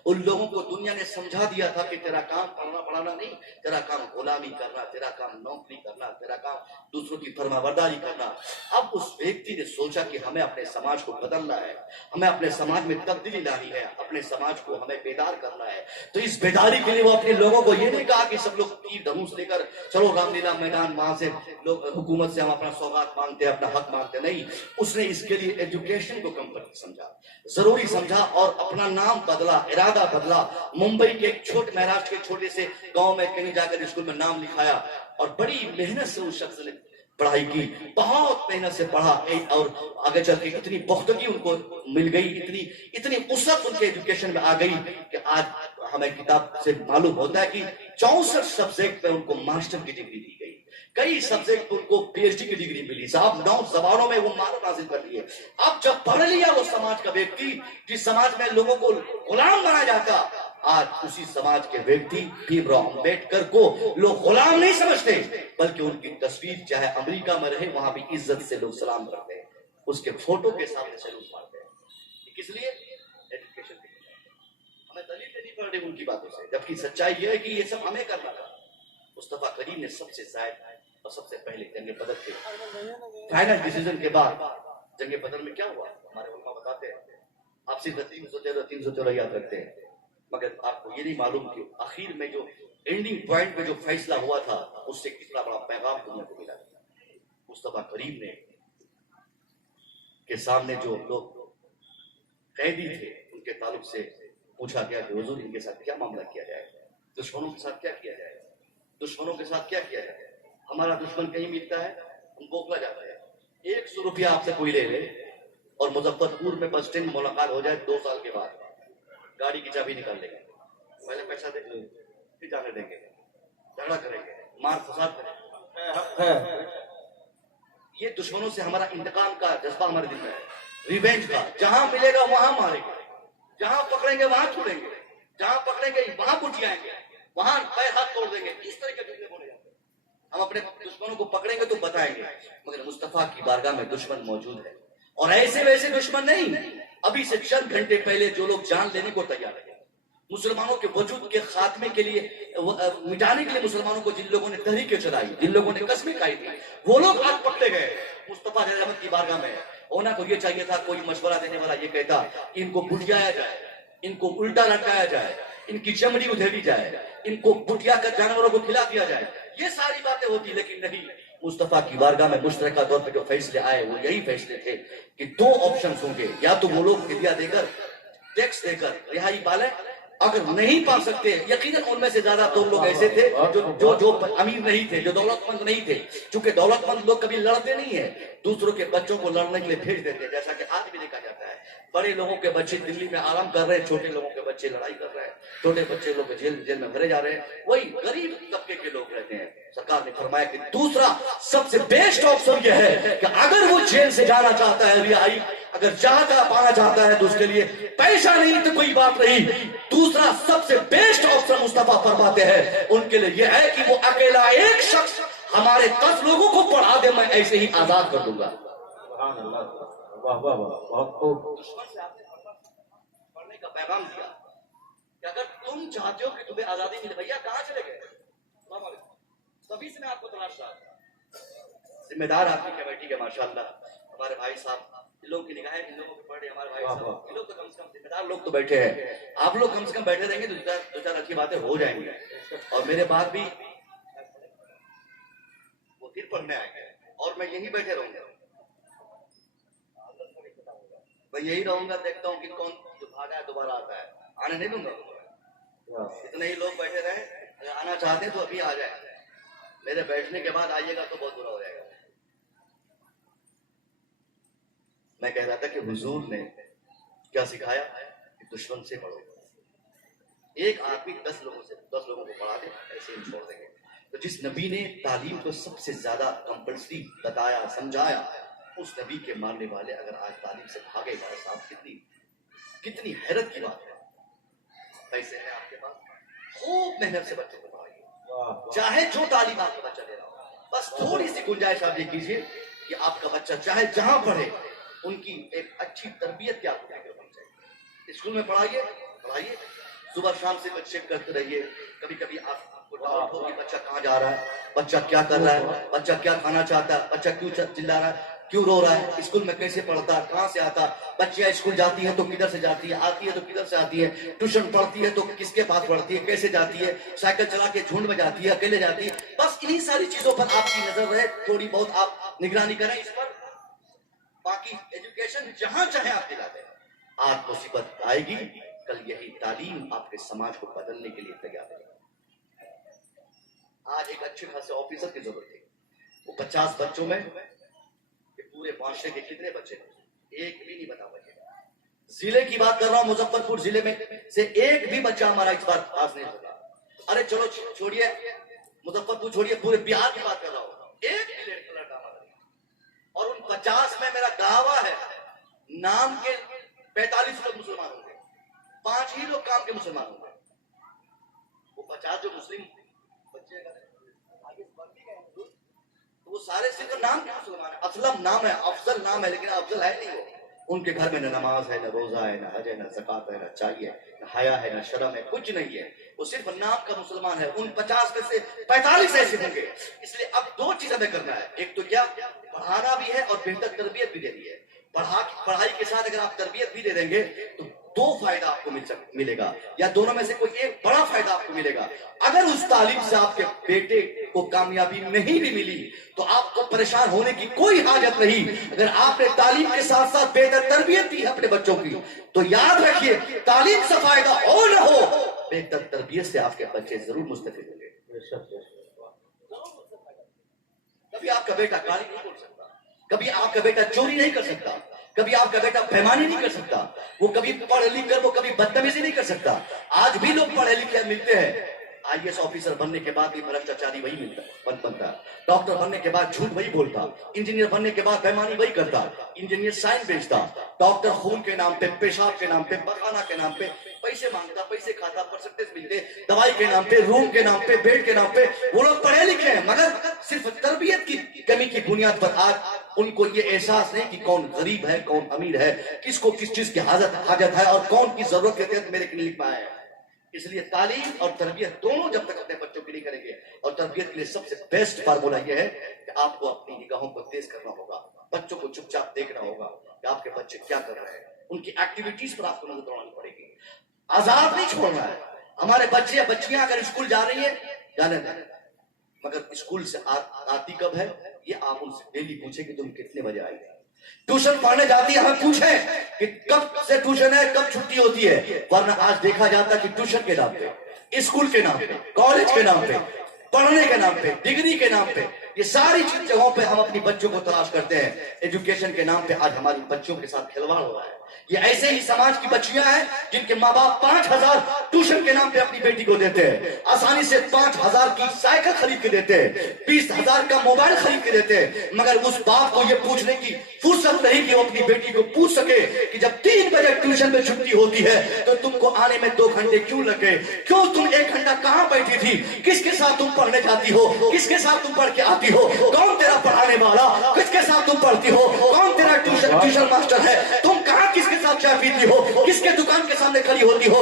उन लोगों को दुनिया ने समझा दिया था कि तेरा काम पढ़ना पढ़ाना नहीं, तेरा काम गुलामी करना, तेरा काम नौकरी करना, तेरा काम दूसरों की फरमाबरदारी करना। अब उस व्यक्ति ने सोचा कि हमें अपने समाज को बदलना है, हमें अपने समाज में तब्दीली लानी है, अपने समाज को हमें बेदार करना है। तो इस बेदारी के लिए वो अपने लोगों को ये नहीं कहा कि सब लोग तीर धनुष लेकर चलो रामलीला मैदान, वहां से लोग हुकूमत से हम अपना सौगात मांगते, अपना हक मांगते, नहीं। उसने इसके लिए एजुकेशन को कंपल्सरी समझा, जरूरी समझा, और अपना नाम बदला, इरादा बदला। मुंबई के एक महाराष्ट्र के छोटे से गांव में कहीं जाकर स्कूल में नाम लिखाया, और बड़ी मेहनत से उस शख्स ने पढ़ाई की, बहुत मेहनत से पढ़ा, और आगे चल के इतनी पुख्तगी उनको मिल गई, इतनी उसरत उनके एजुकेशन में आ गई कि आज हमें किताब से मालूम होता है कि 64 सब्जेक्ट में उनको मास्टर की डिग्री दी गई, कई सब्जेक्ट उनको पीएचडी की डिग्री मिली साहब, 9 जबानों में वो महारत हासिल कर लिए। अब जब पढ़ लिया वो समाज का व्यक्ति, जिस समाज में लोगों को गुलाम बनाया जाता, आज उसी समाज के व्यक्ति भीमराव अम्बेडकर को लोग गुलाम नहीं समझते, बल्कि उनकी तस्वीर चाहे अमेरिका में रहे वहां भी इज्जत से लोग सलाम करते हैं, उसके फोटो के सामने सैल्यूट मारते हैं। किस लिए? एजुकेशन के लिए। हमें दलील देनी पड़ रही उनकी बातों से, जबकि सच्चाई यह है कि ये सब हमें करना था। मुस्तफा करीम ने सबसे ज्यादा और सबसे पहले जंग बदर के फाइनल डिसीजन के बाद, जंग बदर में क्या हुआ हमारे उलमा बताते हैं। आप सिर्फ 313 याद रखते हैं, मगर आपको ये नहीं मालूम कि आखिर में जो एंडिंग पॉइंट में जो फैसला हुआ था, उससे कितना बड़ा पैगाम दुनिया को मिला। मुस्तफा करीम ने के सामने जो लोग कैदी थे, उनके ताल्लुक से पूछा गया कि हुजूर इनके साथ क्या मामला किया जाए, दुश्मनों के साथ क्या किया जाए, दुश्मनों के साथ क्या किया जाए। हमारा दुश्मन कहीं मिलता है, हम बोखला जाते हैं। 100 रुपया आपसे कोई ले ले और मुजफ्फरपुर में बस स्टैंड मुलाकात हो जाए, 2 साल के बाद गाड़ी की चाबी निकाल लेंगे, पहले पैसा दे फिर जाने देंगे, झगड़ा करेंगे, मार फसाद करेंगे। ये दुश्मनों से हमारा इंतकाम का जज्बा हमारे दिल में है, रिवेंज का। जहां मिलेगा वहां मारेंगे, जहां पकड़ेंगे वहां छोड़ेंगे, जहां पकड़ेंगे वहां कुटियाएंगे, वहां पैर हाथ तोड़ देंगे। इस तरह के जुमले बोले जाते हैं। हम अपने दुश्मनों को पकड़ेंगे तो बताएंगे, मगर मुस्तफा की बारगाह में दुश्मन मौजूद है, और ऐसे वैसे दुश्मन नहीं। अभी से चंद घंटे पहले जो लोग जान लेने को तैयार है, मुसलमानों के वजूद के खात्मे के लिए, मिटाने के लिए मुसलमानों को जिन लोगों ने तहरीकें चलाई, जिन लोगों ने कस्में खाई थी, वो लोग आज पकड़े गए मुस्तफा अहमद की बारगाह में। होना को ये चाहिए था, कोई मशवरा देने वाला ये कहता इनको बुटियाया जाए, इनको उल्टा लटकाया जाए, इनकी चमड़ी उधेड़ी जाए, इनको बुटिया कर जानवरों को खिला दिया जाए, ये सारी बातें होती। लेकिन नहीं, मुस्तफा की बारगाह में मुश्तरका तौर पे जो फैसले आए वो यही फैसले थे कि 2 ऑप्शन होंगे, या तो वो लोग फिदिया देकर, टैक्स देकर रिहाई पाले, अगर नहीं पा सकते, यकीनन उनमें से ज्यादा तो लोग ऐसे थे जो अमीर नहीं थे, जो दौलतमंद नहीं थे। क्योंकि दौलतमंद लोग कभी लड़ते नहीं है, दूसरों के बच्चों को लड़ने के लिए भेज देते हैं, जैसा कि आज भी देखा जाता है। बड़े लोगों के बच्चे दिल्ली में आराम कर रहे हैं, छोटे लोगों के बच्चे लड़ाई कर रहे हैं, छोटे बच्चे लोग जेल में भरे जा रहे हैं, वही गरीब तबके के लोग रहते हैं। सरकार ने फरमाया कि दूसरा सबसे बेस्ट ऑप्शन यह है कि अगर वो जेल से जाना चाहता है, रिहाई अगर पाना चाहता है, तो उसके लिए पैसा नहीं तो कोई बात नहीं। दूसरा सबसे बेस्ट ऑप्शन मुस्तफा फरमाते हैं उनके लिए यह है कि वो अकेला एक शख्स हमारे 10 लोगों को पढ़ा दे, मैं ऐसे ही आजाद कर दूंगा। वाह वाह वाह, बहुत खूब। दुश्मन से आपने पढ़ने का पैगाम दिया कि अगर तुम चाहते हो कि तुम्हें आजादी मिले, भैया कहां चले गए, तभी से मैं आपको तलाश रहा था। जिम्मेदार आपकी कमेटी के माशाल्लाह हमारे भाई साहब ان لوگوں کی نگاہیں ان لوگوں پہ پڑ رہی ہے ہمارے بھائی صاحب. ان لوگ تو کم سے کم ذمہ دار لوگ تو بیٹھے ہیں. آپ لوگ کم سے کم بیٹھے رہیں گے تو دو چار اچھی باتیں ہو جائیں گی. اور میرے بعد بھی وہ پھر پڑھنے آئیں گے اور میں یہیں بیٹھے رہوں گا. میں یہی رہوں گا, دیکھتا ہوں کہ کون جو بھاگا ہے دوبارہ آتا ہے. آنے نہیں دوں گا. اتنے ہی لوگ بیٹھے رہے. اگر آنا چاہتے ہیں تو ابھی آ جائیں. میرے بیٹھنے کے بعد آئیے گا تو بہت برا ہو جائے گا. میں کہہ رہا تھا کہ حضور نے کیا سکھایا کہ دشمن سے پڑھو. ایک آدمی 10 لوگوں کو پڑھا دے, ایسے ہی چھوڑ دیں گے. تو جس نبی نے تعلیم کو سب سے زیادہ کمپلسری بتایا, سمجھایا, اس نبی کے ماننے والے اگر آج تعلیم سے بھاگے جائے صاحب, کتنی حیرت کی بات ہے. پیسے ہیں آپ کے پاس, خوب محنت سے بچوں کو پڑھائیے, چاہے جو تعلیم آپ کا بچہ دے رہا ہو. بس تھوڑی سی گنجائش آپ یہ کیجیے کہ آپ کا بچہ چاہے جہاں پڑھے ان کی ایک اچھی تربیت کی آپ کو ہونی چاہیے. اسکول میں پڑھائیے, صبح شام سے چیک کرتے رہیے. کبھی کبھی آپ کو ڈاؤٹ ہو کہ بچہ کہاں جا رہا ہے, بچہ کیا کر رہا ہے, بچہ کیا کھانا چاہتا ہے, بچہ کیوں چلا رہا ہے, کیوں رو رہا ہے, اسکول میں کیسے پڑھتا ہے, کہاں سے آتا. بچیاں اسکول جاتی ہیں تو کدھر سے جاتی ہے, آتی ہے تو کدھر سے آتی ہے, ٹیوشن پڑھتی ہے تو کس کے پاس پڑھتی ہے, کیسے جاتی ہے, سائیکل چلا کے جھنڈ میں جاتی ہے, اکیلے جاتی ہے. بس انہی ساری چیزوں پر آپ کی نظر رہے, تھوڑی بہت آپ نگرانی کریں اس پر. باقی ایجوکیشن جہاں چاہے آپ دلا دیں. آج مصیبت آئے گی, کل یہی تعلیم آپ کے سماج کو بدلنے کے لیے تیار ہے. آج ایک اچھے خاصے آفیسر کی ضرورت ہے. وہ 50 بچوں میں پورے معاشرے کے کتنے بچے ہیں, ایک بھی نہیں بتا پائے. ضلع کی بات کر رہا ہوں, مظفر پور ضلع میں سے ایک بھی بچہ ہمارا اس بار پاس نہیں ہوگا. ارے چلو چھوڑیے مظفر پور, چھوڑیے پورے بہار کی بات کر رہا ہوں, ایک بھی لڑکا ہمارا. اور ان 50 میں میرا گاوا ہے, نام کے 45 لوگ مسلمان ہوں گے, 5 ہی لوگ کام کے مسلمان ہوں گے. وہ 50 جو مسلم بچے وہ سارے صرف نام کے مسلمان ہیں. اسلم نام ہے, افضل نام ہے, لیکن افضل ہے نہیں. وہ ان کے گھر میں نہ نماز ہے, نہ روزہ ہے, نہ حج ہے, نہ زکات ہے, نہ چاہیے, نہ حیا ہے, نہ شرم ہے, کچھ نہیں ہے. وہ صرف نام کا مسلمان ہے. ان 50 میں سے 45 ایسے ہوں گے. اس لیے اب 2 چیز ہمیں کرنا ہے. ایک تو کیا, پڑھانا بھی ہے اور بہتر تربیت بھی دینی ہے. پڑھائی کے ساتھ اگر آپ تربیت بھی دے دیں گے تو 2 فائدہ آپ کو ملے گا, یا دونوں میں سے کوئی ایک بڑا فائدہ آپ کو ملے گا. اگر اس تعلیم سے آپ کے بیٹے کو کامیابی نہیں بھی ملی تو آپ کو پریشان ہونے کی کوئی حاجت نہیں. اگر آپ نے تعلیم کے ساتھ ساتھ بہتر تربیت دی ہے اپنے بچوں کی, تو یاد رکھیے تعلیم سے فائدہ ہو نہ ہو, بہتر تربیت سے آپ کے بچے ضرور مستفید ہوں گے. کبھی آپ کا بیٹا گالی نہیں بول سکتا, کبھی آپ کا بیٹا چوری نہیں کر سکتا, کبھی آپ کا بیٹا پیمانی نہیں کر سکتا, وہ کبھی پڑھ لکھ کر وہ کبھی بدتمیزی نہیں کر سکتا. آج بھی لوگ پڑھے لکھے ملتے ہیں, IAS آفیسر بننے کے بعد بھی بھرشٹاچاری وہی بنتا, ڈاکٹر بننے کے بعد جھوٹ وہی بولتا, انجینئر بننے کے بعد پیمانی وہی کرتا, انجینئر سائن بیچتا, ڈاکٹر خون کے نام پہ, پیشاب کے نام پہ, پخانہ کے نام پہ پیسے مانگتا, پیسے کھاتا, پرسنٹیج ملتے, دوائی کے نام پہ, روم کے نام پہ, بیڈ کے نام پہ. وہ لوگ پڑھے لکھے ہیں مگر صرف تربیت کی کمی کی بنیاد پر آج ان کو یہ احساس نہیں کہ کون غریب ہے, کون امیر ہے, کس کو کس چیز کی حاجت ہے, اور کون کی ضرورت کے تحت میرے کلینک میں آیا ہے. اس لیے تعلیم اور تربیت دونوں جب تک اپنے بچوں کے لیے کریں گے, اور تربیت کے لیے سب سے بیسٹ فارمولا یہ ہے کہ آپ کو اپنی نگاہوں کو تیز کرنا ہوگا, بچوں کو چپ چاپ دیکھنا ہوگا کہ آپ کے بچے کیا کر رہے ہیں, ان کی ایکٹیویٹیز پر آپ کو نظر دوڑانی پڑے گی. آزاد نہیں چھوڑنا ہے. ہمارے بچے بچیاں اگر اسکول جا رہی ہیں جانے دیں, مگر اسکول سے آتی کب ہے یہ آپ ان سے ڈیلی پوچھیں کہ تم کتنے بجے آئی. ٹیوشن پڑھنے جاتی ہے, ہمیں پوچھیں کہ کب سے ٹیوشن ہے, کب چھٹی ہوتی ہے. ورنہ آج دیکھا جاتا کہ ٹیوشن کے نام پہ, اسکول کے نام پہ, کالج کے نام پہ, پڑھنے کے نام پہ, ڈگری کے نام پہ, یہ ساری جگہوں پہ ہم اپنی بچوں کو تلاش کرتے ہیں. ایجوکیشن کے نام پہ آج ہماری بچوں کے ساتھ کھلواڑ ہو رہا ہے. یہ ایسے ہی سماج کی بچیاں ہیں جن کے ماں باپ 5000 ٹیوشن کے نام پہ اپنی بیٹی کو دیتے ہیں, آسانی سے 5000 کی سائیکل خرید کے دیتے ہیں, 20000 کا موبائل خرید کے دیتے ہیں, مگر اس باپ کو یہ پوچھنے کی فرصت نہیں کہ وہ اپنی بیٹی کو پوچھ سکے کہ جب 3 بجے ٹیوشن میں چھٹی ہوتی ہے تو تم کو آنے میں 2 گھنٹے کیوں لگے, کیوں تم 1 گھنٹہ کہاں بیٹھی تھی, کس کے ساتھ تم پڑھنے جاتی ہو, کس کے ساتھ تم پڑھ کے آتی ہو, کون تیرا پڑھانے والا, کس کے ساتھ تم پڑھتی ہو, کون تیرا ٹیوشن ماسٹر ہے, تم کہاں کس کے ساتھ چائے پیتی ہو, کس کے دکان کے سامنے کھڑی ہوتی ہو.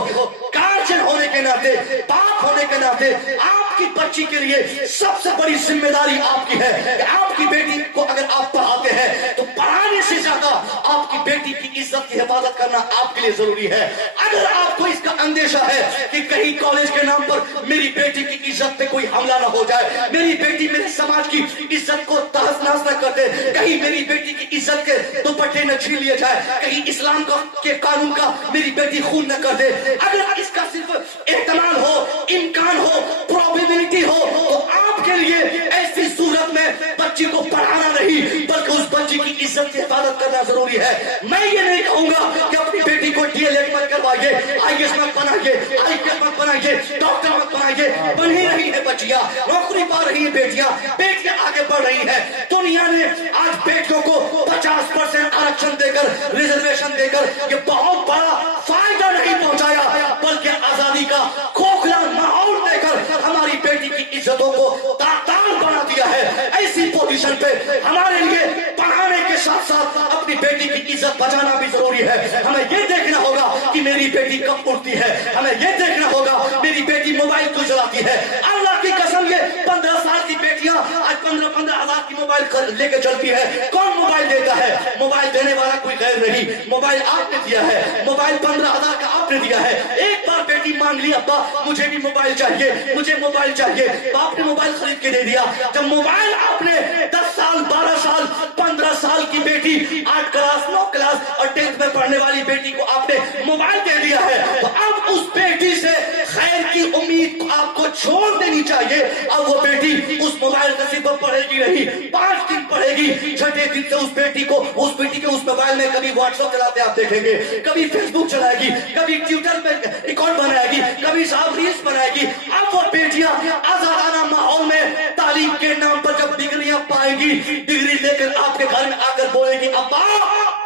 گارجن ہونے کے ناطے, باپ ہونے کے ناطے آپ आपकी बच्ची के लिए सबसे बड़ी जिम्मेदारी आपकी है कि आपकी बेटी को अगर आप पढ़ाते हैं तो पढ़ाने से ज्यादा आपकी बेटी की इज्जत की हिफाजत करना आपके लिए जरूरी है। अगर आपको इसका अंदेशा है कि कहीं कॉलेज के नाम पर मेरी बेटी की इज्जत पे कोई हमला ना हो जाए, मेरी बेटी मेरे समाज की इज्जत को तहस नहस न कर दे, कहीं मेरी बेटी की इज्जत के दुपट्टे न छीन लिए जाए, कहीं इस्लाम का के कानून का मेरी बेटी खून न कर दे, अगर इसका सिर्फ एहतमाल हो, इम्कान हो, प्रोबेबिलिटी हो, तो आपके लिए ऐसी सूरत में बच्ची को पढ़ाना नहीं बल्कि उस बच्ची की इज्जत की हिफाजत करना जरूरी है। मैं ये नहीं कहूंगा कि अपनी बेटी को डीएलएड मत करवाइए, आईएएस मत बनाइए, आईपीएस मत बनाइए, डॉक्टर मत बनाइए। बन ही रही है बच्चियां, नौकरी पा रही है बेटियां, बेटियां आगे बढ़ रही है। दुनिया ने आज बेटियों को 50% आरक्षण देकर, रिजर्वेशन देकर ये बहुत बड़ा फायदा नहीं पहुंचाया, बल्कि आजादी का खोखला माहौल देकर हमारी बेटी की इज्जतों को तार बना दिया है। ऐसी पोजीशन पे हमारे लिए पढ़ाने के साथ साथ अपनी बेटी की इज्जत बचाना भी जरूरी है। हमें ये देखना होगा कि मेरी बेटी कब उठती है, हमें ये देखना होगा मेरी बेटी मोबाइल क्यों चलाती है। अल्लाह की कसम, ये 15 साल की बेटियां आज 15-15 हजार की मोबाइल लेके चलती है। कौन मोबाइल देता है? मोबाइल देने वाला कोई गैर नहीं, मोबाइल आपने दिया है, मोबाइल 15,000 का आपने दिया है। एक बार बेटी मांग ली, अब्बा मुझे भी मोबाइल चाहिए, मुझे मोबाइल चाहिए, बाप ने मोबाइल खरीद के दे दिया। जब मोबाइल आपने 10 साल, 12 साल, 15 साल की बेटी, 8 क्लास, 9 क्लास और 10th में पढ़ने वाली बेटी को आपने मोबाइल दे दिया है, तो अब उस बेटी से खैर की उम्मीद आपको छोड़ देनी चाहिए। अब वो बेटी उस मोबाइल का सिर्फ पढ़ेगी नहीं, 5 दिन पढ़ेगी, छठे दिन से उस बेटी के उस मोबाइल में कभी व्हाट्सएप चलाते आप देखेंगे, कभी फेसबुक चलाएगी, कभी ट्विटर पे अकाउंट बनाएगी, कभी साहब रील्स बनाएगी। अब वो बेटियां आजादाना माहौल में तालीम के नाम पर जब डिग्रियां पाएगी, डिग्री लेकर आपके घर में आकर बोलेगी, अब्बा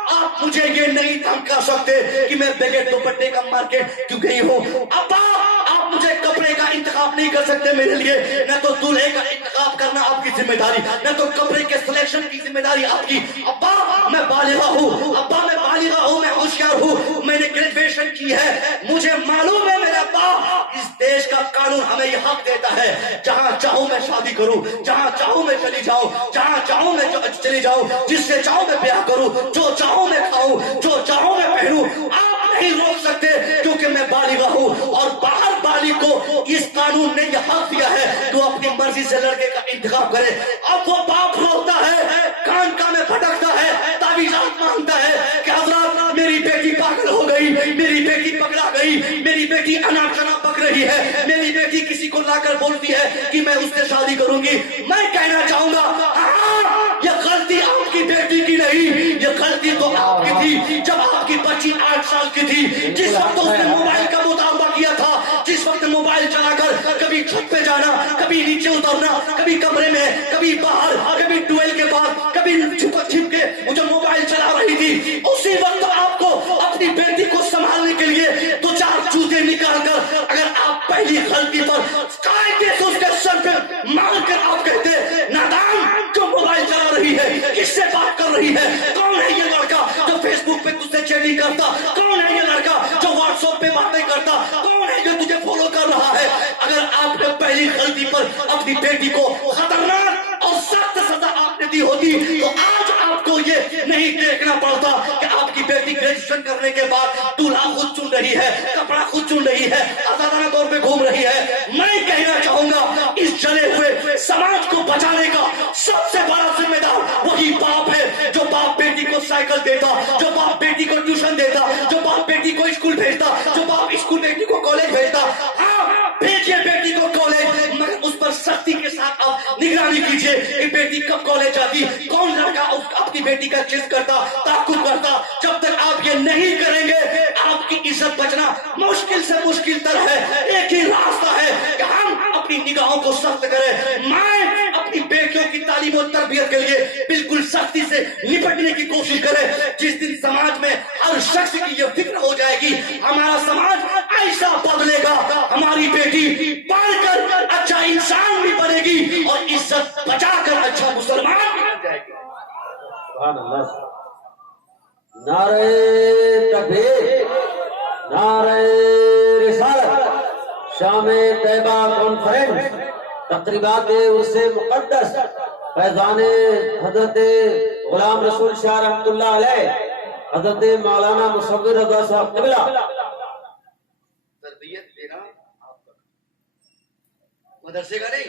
आप मुझे ये नहीं धमका सकते कि मैं बगैर दुपट्टे का मार्केट क्यों गई हूँ, अब्बा आप मुझे कपड़े का इंतखाब नहीं कर सकते मेरे लिए, न तो दूल्हे का इंतखाब करना आपकी जिम्मेदारी, न तो कपड़े के सिलेक्शन की जिम्मेदारी आपकी। अब्बा मैं बालिगा हूँ, अब्बा मैं बालिगा हूँ, मैं होशियार हूँ, मैंने ग्रेजुएशन की है, मुझे मालूम है मेरे अब्बा इस देश का कानून हमें ये हक देता है, जहाँ चाहूँ मैं शादी करूँ, जहाँ चाहूँ मैं चली जाऊँ, जहाँ चाहूँ मैं चली जाऊँ, जिससे चाहूँ मैं ब्याह करूँ, जो चाहूँ मैं खाऊँ, जो चाहूँ मैं पहनूं। आप नहीं रोक सकते क्योंकि मैं बालिगा हूँ और बाहर बालिग को इस कानून ने यह हक दिया है कि वो अपनी मर्जी से लड़के का इंतखाब करे। अब वो बाप रोकता है, कान में भटकता है, तावीज़ात मांगता है कि हज़रात मेरी बेटी पागल हो गई, मेरी बेटी पकड़ा गई, मेरी बेटी अनाप-शनाप पक रही है, मेरी बेटी किसी को लाकर बोलती है कि मैं उससे शादी करूंगी। मैं कहना चाहूंगा यह गलती आपकी बेटी की नहीं, यह गलती तो आपकी थी जब आपकी बच्ची 8 साल की थी, जिस वक्त उसने मोबाइल का मुतालबा किया था, जिस वक्त मोबाइल चलाकर कभी छत पे जाना, कभी नीचे उतरना, कभी कमरे में, कभी बाहर, कभी ट्यूबवेल के पास, कभी छिप के मुझे मोबाइल चला रही थी, उसी वक्त आपको अपनी बेटी को संभालने के लिए 2-4 जूते निकाल कर अगर आप पहली गलती पर कायदे से उसके सर पे मारकर आप कहते नादान जो मोबाइल चला रही है, किससे बात कर रही है, कौन है ये लड़का जो फेसबुक पे तुझसे चैटिंग करता, कौन है ये लड़का जो व्हाट्सएप पे बातें करता, कौन है जो तुझे फॉलो कर रहा है। अगर आपने पहली गलती पर अपनी बेटी को खतरनाक और सख्त सजा आपने दी होती तो आज आपको ये नहीं देखना पड़ता कि आपकी बेटी ग्रेजुएशन करने के बाद दूल्हा खुद चुन रही है, कपड़ा खुद चुन रही है, आजादाना तौर पे घूम रही है। मैं कहना चाहूंगा इस जले हुए समाज को बचाने का सबसे बड़ा जिम्मेदार वही बाप है, जो बाप बेटी को साइकिल देता, जो बाप बेटी को ट्यूशन देता, जो बाप बेटी को स्कूल भेजता, जो बाप स्कूल बेटी को कॉलेज भेजता। हाँ भेजिए बेटी को कॉलेज, मगर उस पर सख्ती के साथ आप निगरानी कीजिए कि बेटी कब कॉलेज जाती, कौन लड़का आपकी बेटी का चीज करता, ताकुब करता। जब तक आप ये नहीं करेंगे आपकी इज्जत बचना मुश्किल से मुश्किल तर है। एक ही रास्ता है कि हम अपनी निगाहों को सख्त करें। मैं अपनी बेटियों की तालीम और तरबियत के लिए बिल्कुल सख्ती से निपटने की कोशिश करें। जिस दिन समाज में हर शख्स की ये फिक्र हो जाएगी हमारा समाज ऐसा बदलेगा, हमारी बेटी पढ़कर अच्छा इंसान भी बनेगी और इज्जत बचाकर अच्छा मुसलमान भी बन जाएगी। सुभान अल्लाह। नारे तकबीर, नारे रिसालत, शाम तैयबा कॉन्फ्रेंस तकरीबात उससे मुक़द्दस फैज़ान हजरत गुलाम रसूल शाह रहमतुल्लाह अलैह हजरत मौलाना मुसव्विर रज़ा साहब क़िबला तरबियत देना मदरसे का नहीं,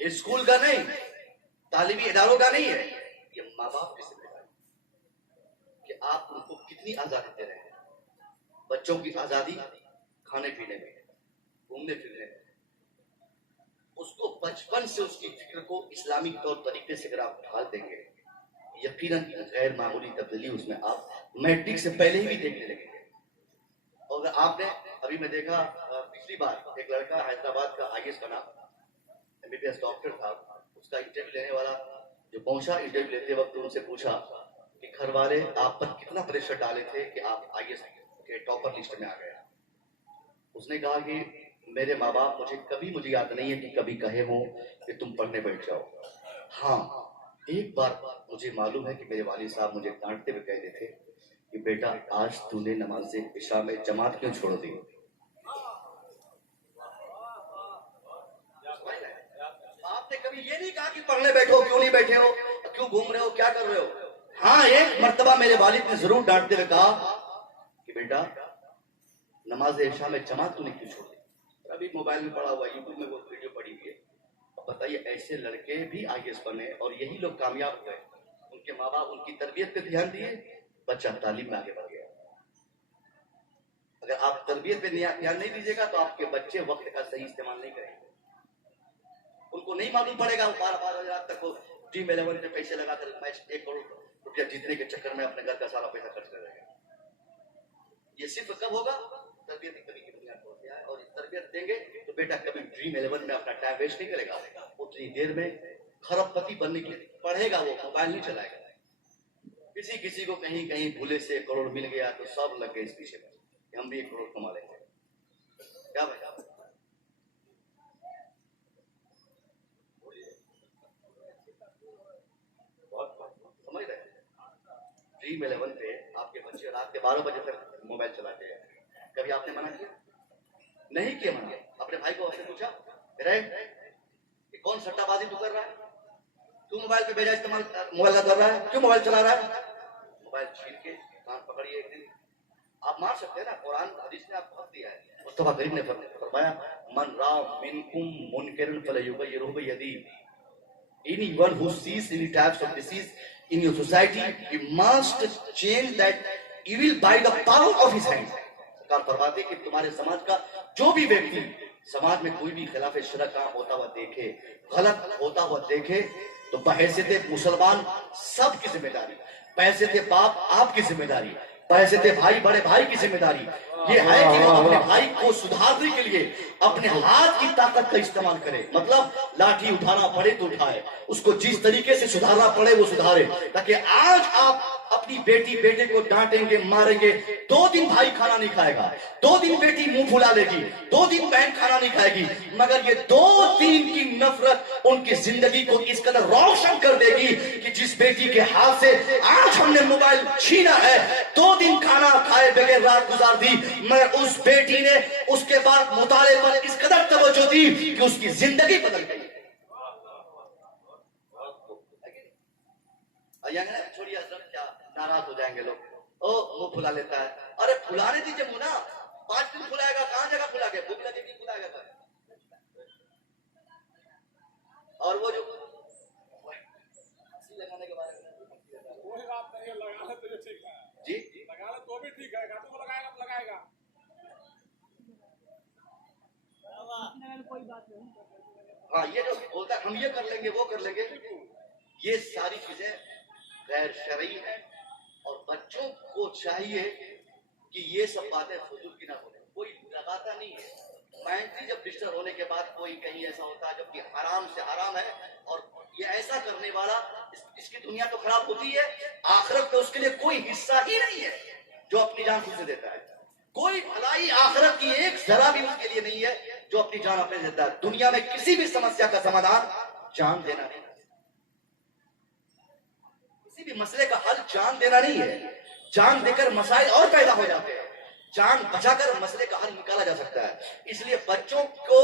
स्कूल का नहीं, तालीमी इदारों का नहीं है, ये माँ बाप की जिम्मेदारी कि आप उनको कितनी आजादी दे रहे हैं। बच्चों की आजादी खाने पीने में, घूमने फिरने में, उसको बचपन से उसकी फिक्र को इस्लामिक तौर तरीके से अगर आप ढाल देंगे, यकीनन गैर मामूली तब्दीली उसमें आप मैट्रिक से पहले ही भी देखने लगेंगे। और आपने अभी मैं देखा पिछली बार एक लड़का हैदराबाद का आईएएस बना, एमबीबीएस डॉक्टर था, उसका इंटरव्यू लेने वाला जो पहुंचा, इंटरव्यू लेते वक्त उनसे पूछा कि घर वाले आप पर कितना प्रेशर डाले थे कि आप आईएएस के टॉपर लिस्ट में आ गए। उसने कहा कि मेरे माँ बाप मुझे याद नहीं है कि कभी कहे हो कि तुम पढ़ने बैठ जाओ। हाँ, एक बार मुझे मालूम है कि मेरे वालिद साहब मुझे डांटते हुए कहते थे कि बेटा आज तूने नमाज इशा में जमात क्यों छोड़ दी। आपने कभी ये नहीं कहा कि पढ़ने बैठो, क्यों नहीं बैठे हो, क्यों घूम रहे हो, क्या कर रहे हो। हाँ, एक मर्तबा मेरे वालिद ने जरूर डांटते हुए कहा कि बेटा नमाज इशा में जमात तूने क्यों छोड़ दी। अभी मोबाइल में पड़ा हुआ, यूट्यूब में वो वीडियो पड़ी हुई है। बताइए, ऐसे लड़के भी आईएएस बने और यही लोग कामयाब हुए। उनके माँ बाप उनकी तरबियत पे ध्यान दिए, बच्चा तालीम में आगे बढ़ गया। अगर आप तरबियत पे ध्यान नहीं दीजिएगा तो आपके बच्चे वक्त का सही इस्तेमाल नहीं करेंगे। उनको नहीं मालूम पड़ेगा, वो 12 रात तक वो टीम 11 पे पैसे लगाकर मैच 1 करोड़ रुपया जीतने के चक्कर में अपने घर का सारा पैसा खर्च कर देगा। ये सिर्फ कब होगा, तरबियत की कमी की बुनियाद पर होता है। और तरबियत देंगे तो बेटा कभी ड्रीम 11 में अपना टाइम वेस्ट नहीं करेगा, उतनी देर में खरबपति बनने के लिए पढ़ेगा, वो मोबाइल नहीं चलाएगा। किसी को कहीं कहीं भूले से 1 करोड़ मिल गया तो सब लग गए इस पीछे में हम भी 1 करोड़ कमा लेंगे। क्या भाई समझ रहे? ड्रीम 11 पे आपके बच्चे रात के 12 बजे तक मोबाइल चलाते हैं। कभी आपने मना किया? नहीं किया मना। अपने भाई को आपने पूछा, रे कौन सट्टाबाजी तू कर रहा है, तू मोबाइल पे बेजा इस्तेमाल मोबाइल कर रहा है, क्यों मोबाइल चला रहा है। मोबाइल छीन के कान पकड़िए, एक दिन आप मार सकते हैं ना। कुरान हदीस ने आपको हक दिया है। मुस्तफा करीम ने फरमाया, मन रा मिनकुम मुनकरन फलयुगय्यिरहु बियदिही। Anyone who sees any types of disease in your society, you must change that evil by the power of his hand. सरकार फरमाते कि तुम्हारे समाज का जो भी व्यक्ति समाज में कोई भी खिलाफ शरअ काम होता हुआ देखे, गलत होता हुआ देखे, तो बहैसियत मुसलमान सबकी जिम्मेदारी, बहैसियत बाप आपकी जिम्मेदारी, बहैसियत भाई बड़े भाई की जिम्मेदारी ये है कि वो अपने भाई को सुधारने के लिए अपने हाथ की ताकत का इस्तेमाल करे। मतलब लाठी उठाना पड़े तो उठाए, उसको जिस तरीके से सुधारना पड़े वो सुधारे, ताकि आज आप अपनी बेटी बेटे को डांटेंगे मारेंगे, 2 दिन भाई खाना नहीं खाएगा, 2 दिन बेटी मुंह फुला लेगी, 2 दिन बहन खाना नहीं खाएगी, मगर ये 2 दिन की नफरत उनकी जिंदगी को इस कदर रोशन कर देगी कि जिस बेटी के हाथ से आज हमने मोबाइल छीना है, 2 दिन खाना खाए बगैर रात गुजार दी, मगर उस बेटी ने उसके बाद मुताले पर इस कदर तवज्जो दी कि उसकी जिंदगी बदल गई। छोड़िए हजरत, क्या नाराज हो जाएंगे लोग, ओ मुंह फुला लेता है। अरे फुलाने दीजिए मुंह ना, 5 दिन फुलाएगा, कहां जगह फुला के, भूख लगेगी फुलाएगा कर। और वो जो लगाने के बारे में कोई बात नहीं, लगाना तो ठीक है जी, लगाना तो भी ठीक है, तो लगाएगा तो लगाएगा। कोई बात नहीं। हाँ, ये जो बोलता है हम ये कर लेंगे वो कर लेंगे, ये सारी चीजें गैर शरई है। और बच्चों को चाहिए कि ये सब बातें फजूल की ना हो। कोई लगाता नहीं है, मेंटली जब डिस्टर्ब होने के बाद कोई कहीं ऐसा होता है जबकि हराम से हराम है, और ये ऐसा करने वाला इसकी दुनिया तो खराब होती है, आखिरत में उसके लिए कोई हिस्सा ही नहीं है जो अपनी जान खुद से देता है। कोई भलाई आखिरत की एक जरा भी उसके लिए नहीं है जो अपनी जान अपने देता है। दुनिया में किसी भी समस्या का समाधान जान देना नहीं, किसी भी मसले का हल जान देना नहीं है। जान देकर मसाइल और पैदा हो जाते हैं, जान बचाकर मसले का हल निकाला जा सकता है। इसलिए बच्चों को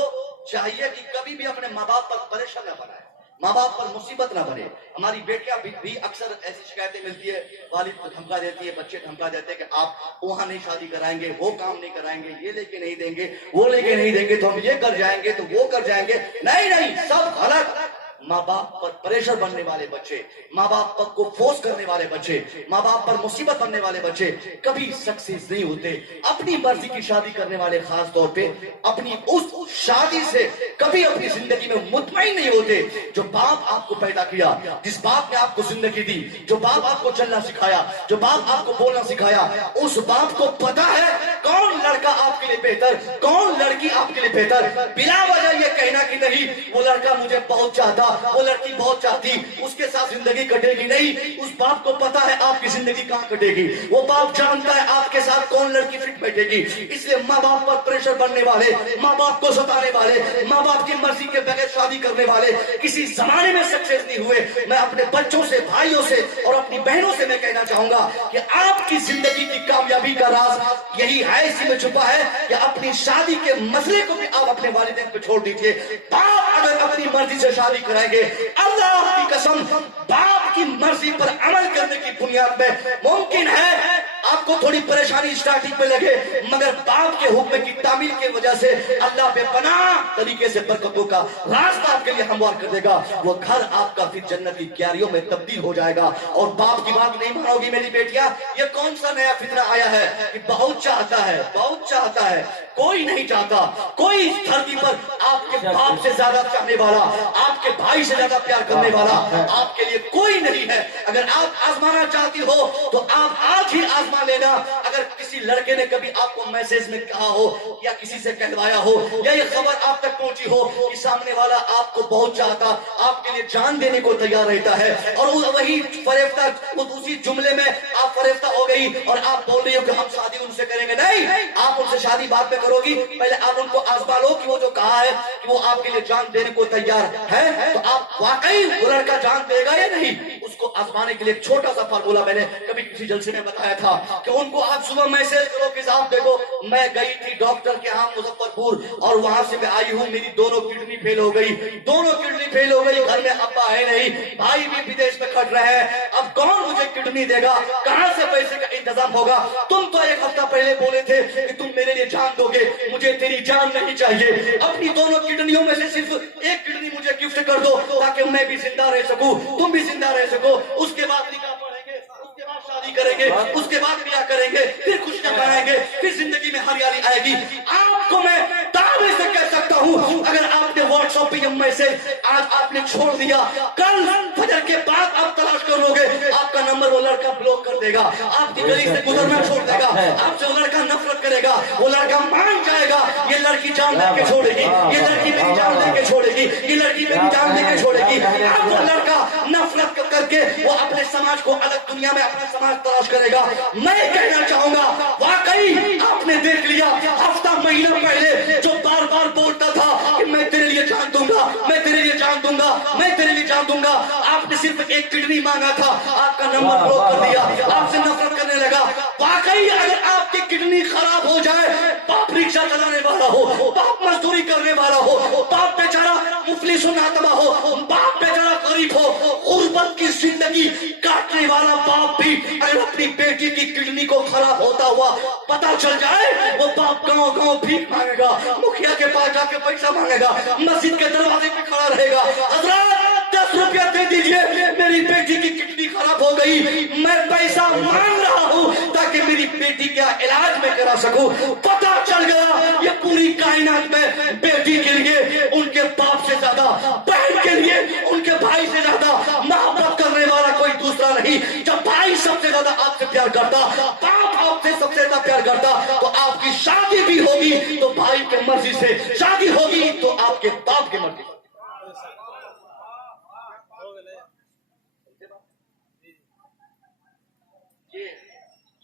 चाहिए कि कभी भी अपने माँ बाप पर परेशान न बनाए, माँ बाप पर मुसीबत ना बने। हमारी बेटियां भी अक्सर ऐसी शिकायतें मिलती है, वालिद को धमका देती है, बच्चे धमका देते हैं कि आप वहां नहीं शादी कराएंगे, वो काम नहीं कराएंगे, ये लेके नहीं देंगे, वो लेके नहीं देंगे, तो हम ये कर जाएंगे तो वो कर जाएंगे। नहीं नहीं, सब गलत। माँ बाप पर प्रेशर बनने वाले बच्चे, माँ बाप को फोर्स करने वाले बच्चे, माँ बाप पर मुसीबत बनने वाले बच्चे कभी सक्सेस नहीं होते। अपनी मर्जी की शादी करने वाले खास तौर पे अपनी उस शादी से कभी अपनी जिंदगी में मुतमईन नहीं होते। जो बाप आपको पैदा किया, जिस बाप ने आपको जिंदगी दी, जो बाप आपको चलना सिखाया, जो बाप आपको बोलना सिखाया, उस बाप को पता है कौन लड़का आपके लिए बेहतर, कौन लड़की आपके लिए बेहतर। बिना वजह ये कहना कि नहीं वो लड़का मुझे बहुत चाहता, वो लड़की बहुत चाहती, उसके साथ जिंदगी कटेगी, नहीं। उस बाप को पता है आपकी जिंदगी कहाँ कटेगी, वो बाप जानता है आपके साथ कौन लड़की फिट बैठेगी। इसलिए माँ बाप पर प्रेशर बनने वाले, माँ बाप को सताने वाले, माँ बाप की मर्जी के बगैर शादी करने वाले किसी जमाने में सक्सेस नहीं हुए। मैं अपने बच्चों से, भाइयों से और अपनी बहनों से मैं कहना चाहूंगा कि आपकी जिंदगी की कामयाबी का राज यही है, इसी में छुपा है कि अपनी शादी के मसले को भी आप अपने वालिदैन पे छोड़ दीजिए। बाप अगर अपनी मर्जी से शादी कराएंगे, अल्लाह की कसम, बाप की मर्जी पर अमल करने की बुनियाद में मुमकिन है आपको थोड़ी परेशानी स्टार्टिंग में लगे, मगर बाप के हुक्म की तामील की वजह से अल्लाह बेपनाह तरीके से बरकतों का रास्ता आपके लिए हमवार कर देगा। वो घर आपका फिर जन्नत की क्यारियों में तब्दील हो जाएगा। और बाप की बात नहीं मानोगी मेरी बेटियां, ये कौन सा नया फितना आया है कि बहुत चाहता है, बहुत चाहता है। कोई नहीं चाहता, कोई इस धरती पर आपके बाप से ज्यादा चाहने वाला, आपके भाई से ज्यादा प्यार करने वाला आपके लिए कोई नहीं है। अगर आप आजमाना चाहती हो तो आप आज ही आजमा लेना। अगर किसी लड़के ने कभी आपको मैसेज में कहा हो या किसी से कहलवाया हो या ये खबर आप तक पहुंची हो कि सामने वाला आपको बहुत चाहता, आपके लिए जान देने को तैयार रहता है, और वही फरेफ्ता, उसी जुमले में आप फरेफ्ता हो गई और आप बोल रही हो कि हम शादी उनसे करेंगे, नहीं, आप उनसे शादी बाद में करोगी। पहले आप उनको आजमा लो कि वो जो कहा है कि वो आपके लिए जान देने को तैयार है, तो आप वाकई वो लड़का जान देगा या नहीं, उसको आजमाने के लिए एक छोटा सा फार्मूला मैंने कभी किसी जलसे में बताया था कि उनको आप सुबह मैसेज करो कि साहब देखो मैं गई थी डॉक्टर के यहाँ मुजफ्फरपुर और वहां से मैं आई हूँ, मेरी दोनों किडनी फेल हो गई, दोनों किडनी फेल हो गई, घर में अब्बा है नहीं, भाई भी विदेश में खट रहे हैं, अब कौन मुझे किडनी देगा, कहां से पैसे का इंतजाम होगा। तुम तो एक हफ्ता पहले बोले थे कि तुम मेरे लिए जान दोगे, मुझे तेरी जान नहीं चाहिए, अपनी दोनों किडनियों में से सिर्फ एक किडनी मुझे गिफ्ट कर दो ताकि मैं भी जिंदा रह सकूं, तुम भी जिंदा रह सको। उसके बाद निकाह पढ़ेंगे, उसके बाद शादी करेंगे, उसके बाद ब्याह करेंगे, फिर खुशियां मनाएंगे, फिर जिंदगी में हरियाली आएगी। आपको मैं दावे से कह सकता हूं, अगर आपने व्हाट्सएप पे मैसेज आज आपने छोड़ दिया, कल फजर के बाद आप तलाश करोगे, आपका नंबर वो लड़का ब्लॉक कर देगा, आपकी गली से गुजरना छोड़ देगा, आपसे वो लड़का नफरत करेगा, वो लड़का मान जाएगा ये लड़की जान लेके छोड़ेगी, ये लड़की मेरी जान लेके छोड़ेगी, ये लड़की मेरी जान लेके छोड़ेगी। अब वो लड़का नफरत करके वो अपने समाज को अलग दुनिया में अपना समाज तलाश करेगा। मैं कहना चाहूंगा वाकई आपने देख लिया हफ्ता महीना पहले जो बार बार बोलता था कि मैं तेरे लिए जान दूंगा, मैं तेरे लिए जान दूंगा, मैं तेरे लिए जान दूंगा, आपने सिर्फ एक किडनी मांगा था, आपका नंबर ब्लॉक कर दिया, आपसे नफरत करने लगा। वाकई अगर आपकी किडनी खराब हो जाए, बाप रिक्शा चलाने वाला हो, बाप मजदूरी करने वाला हो, बाप बेचारा मुफलिस नातमा हो, बाप बेचारा गरीब हो, गुर्बत की जिंदगी काटने वाला बाप भी अगर अपनी बेटी की किडनी को खराब होता हुआ पता चल जाए, वो बाप गांव गांव भीख मांगेगा, मुखिया के पास जाके पैसा मांगेगा, मस्जिद के दरवाजे पे खड़ा रहेगा, हजरत 10 रुपया दे दीजिए, मेरी बेटी की किडनी खराब हो गई, मैं पैसा मांग रहा हूँ ताकि मेरी बेटी का इलाज मैं करा सकूं। पता चल गया ये पूरी कायनात में बेटी के लिए उनके बाप से ज्यादा, बहन के लिए उनके भाई से ज्यादा मोहब्बत करने वाला कोई दूसरा नहीं। जब भाई सबसे ज्यादा आपसे प्यार करता, बाप आपसे सबसे ज्यादा प्यार करता, तो आपकी शादी भी होगी तो भाई की मर्जी से, शादी होगी तो आपके बाप की मर्जी से।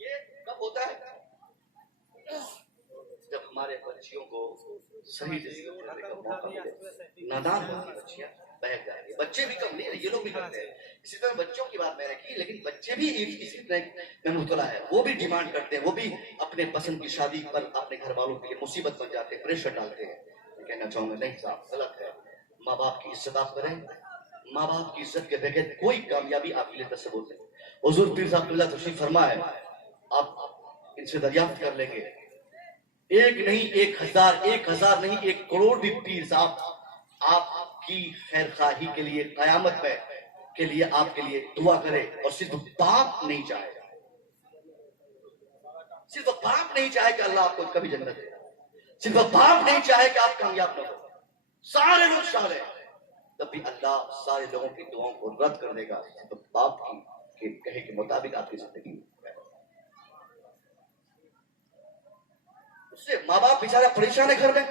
ये कब होता है? जब हमारे बच्चियों को सही डिसीजन लेने का मौका मिले। नादान होती बच्चियां बहक जाएंगी, बच्चे भी कम नहीं है, ये लोग भी करते हैं। इसी तरह बच्चों की बात मैंने की, लेकिन बच्चे भी इसी तरह में मुबतला है, वो भी डिमांड करते हैं, वो भी अपने पसंद की शादी पर अपने घर वालों के लिए मुसीबत बन जाते हैं, प्रेशर डालते हैं। کہنا چاہوں گا نہیں صاحب غلط ہے. ماں باپ کی عزت آپ کریں. ماں باپ کی عزت کے بغیر کوئی کامیابی آپ کے لیے تصور نہیں. حضور پیر صاحب اللہ تشریف فرما ہے, آپ ان سے دریافت کر لیں گے. ایک نہیں 1000, 1000 نہیں 1 کروڑ بھی پیر صاحب آپ کی خیر خواہی کے لیے قیامت میں کے لیے آپ کے لیے دعا کرے, اور صرف باپ نہیں چاہے, صرف باپ نہیں چاہے کہ اللہ آپ کو کبھی جنت دے, صرف باپ نہیں چاہے کہ آپ کامیاب نہ ہو, سارے لوگ شامل ہیں, تب بھی اللہ سارے لوگوں کی دعاؤں کو رد کر دے گا صرف باپ کی کہے کے مطابق آپ کی زندگی. اس سے ماں باپ بیچارہ پریشان ہے گھر میں,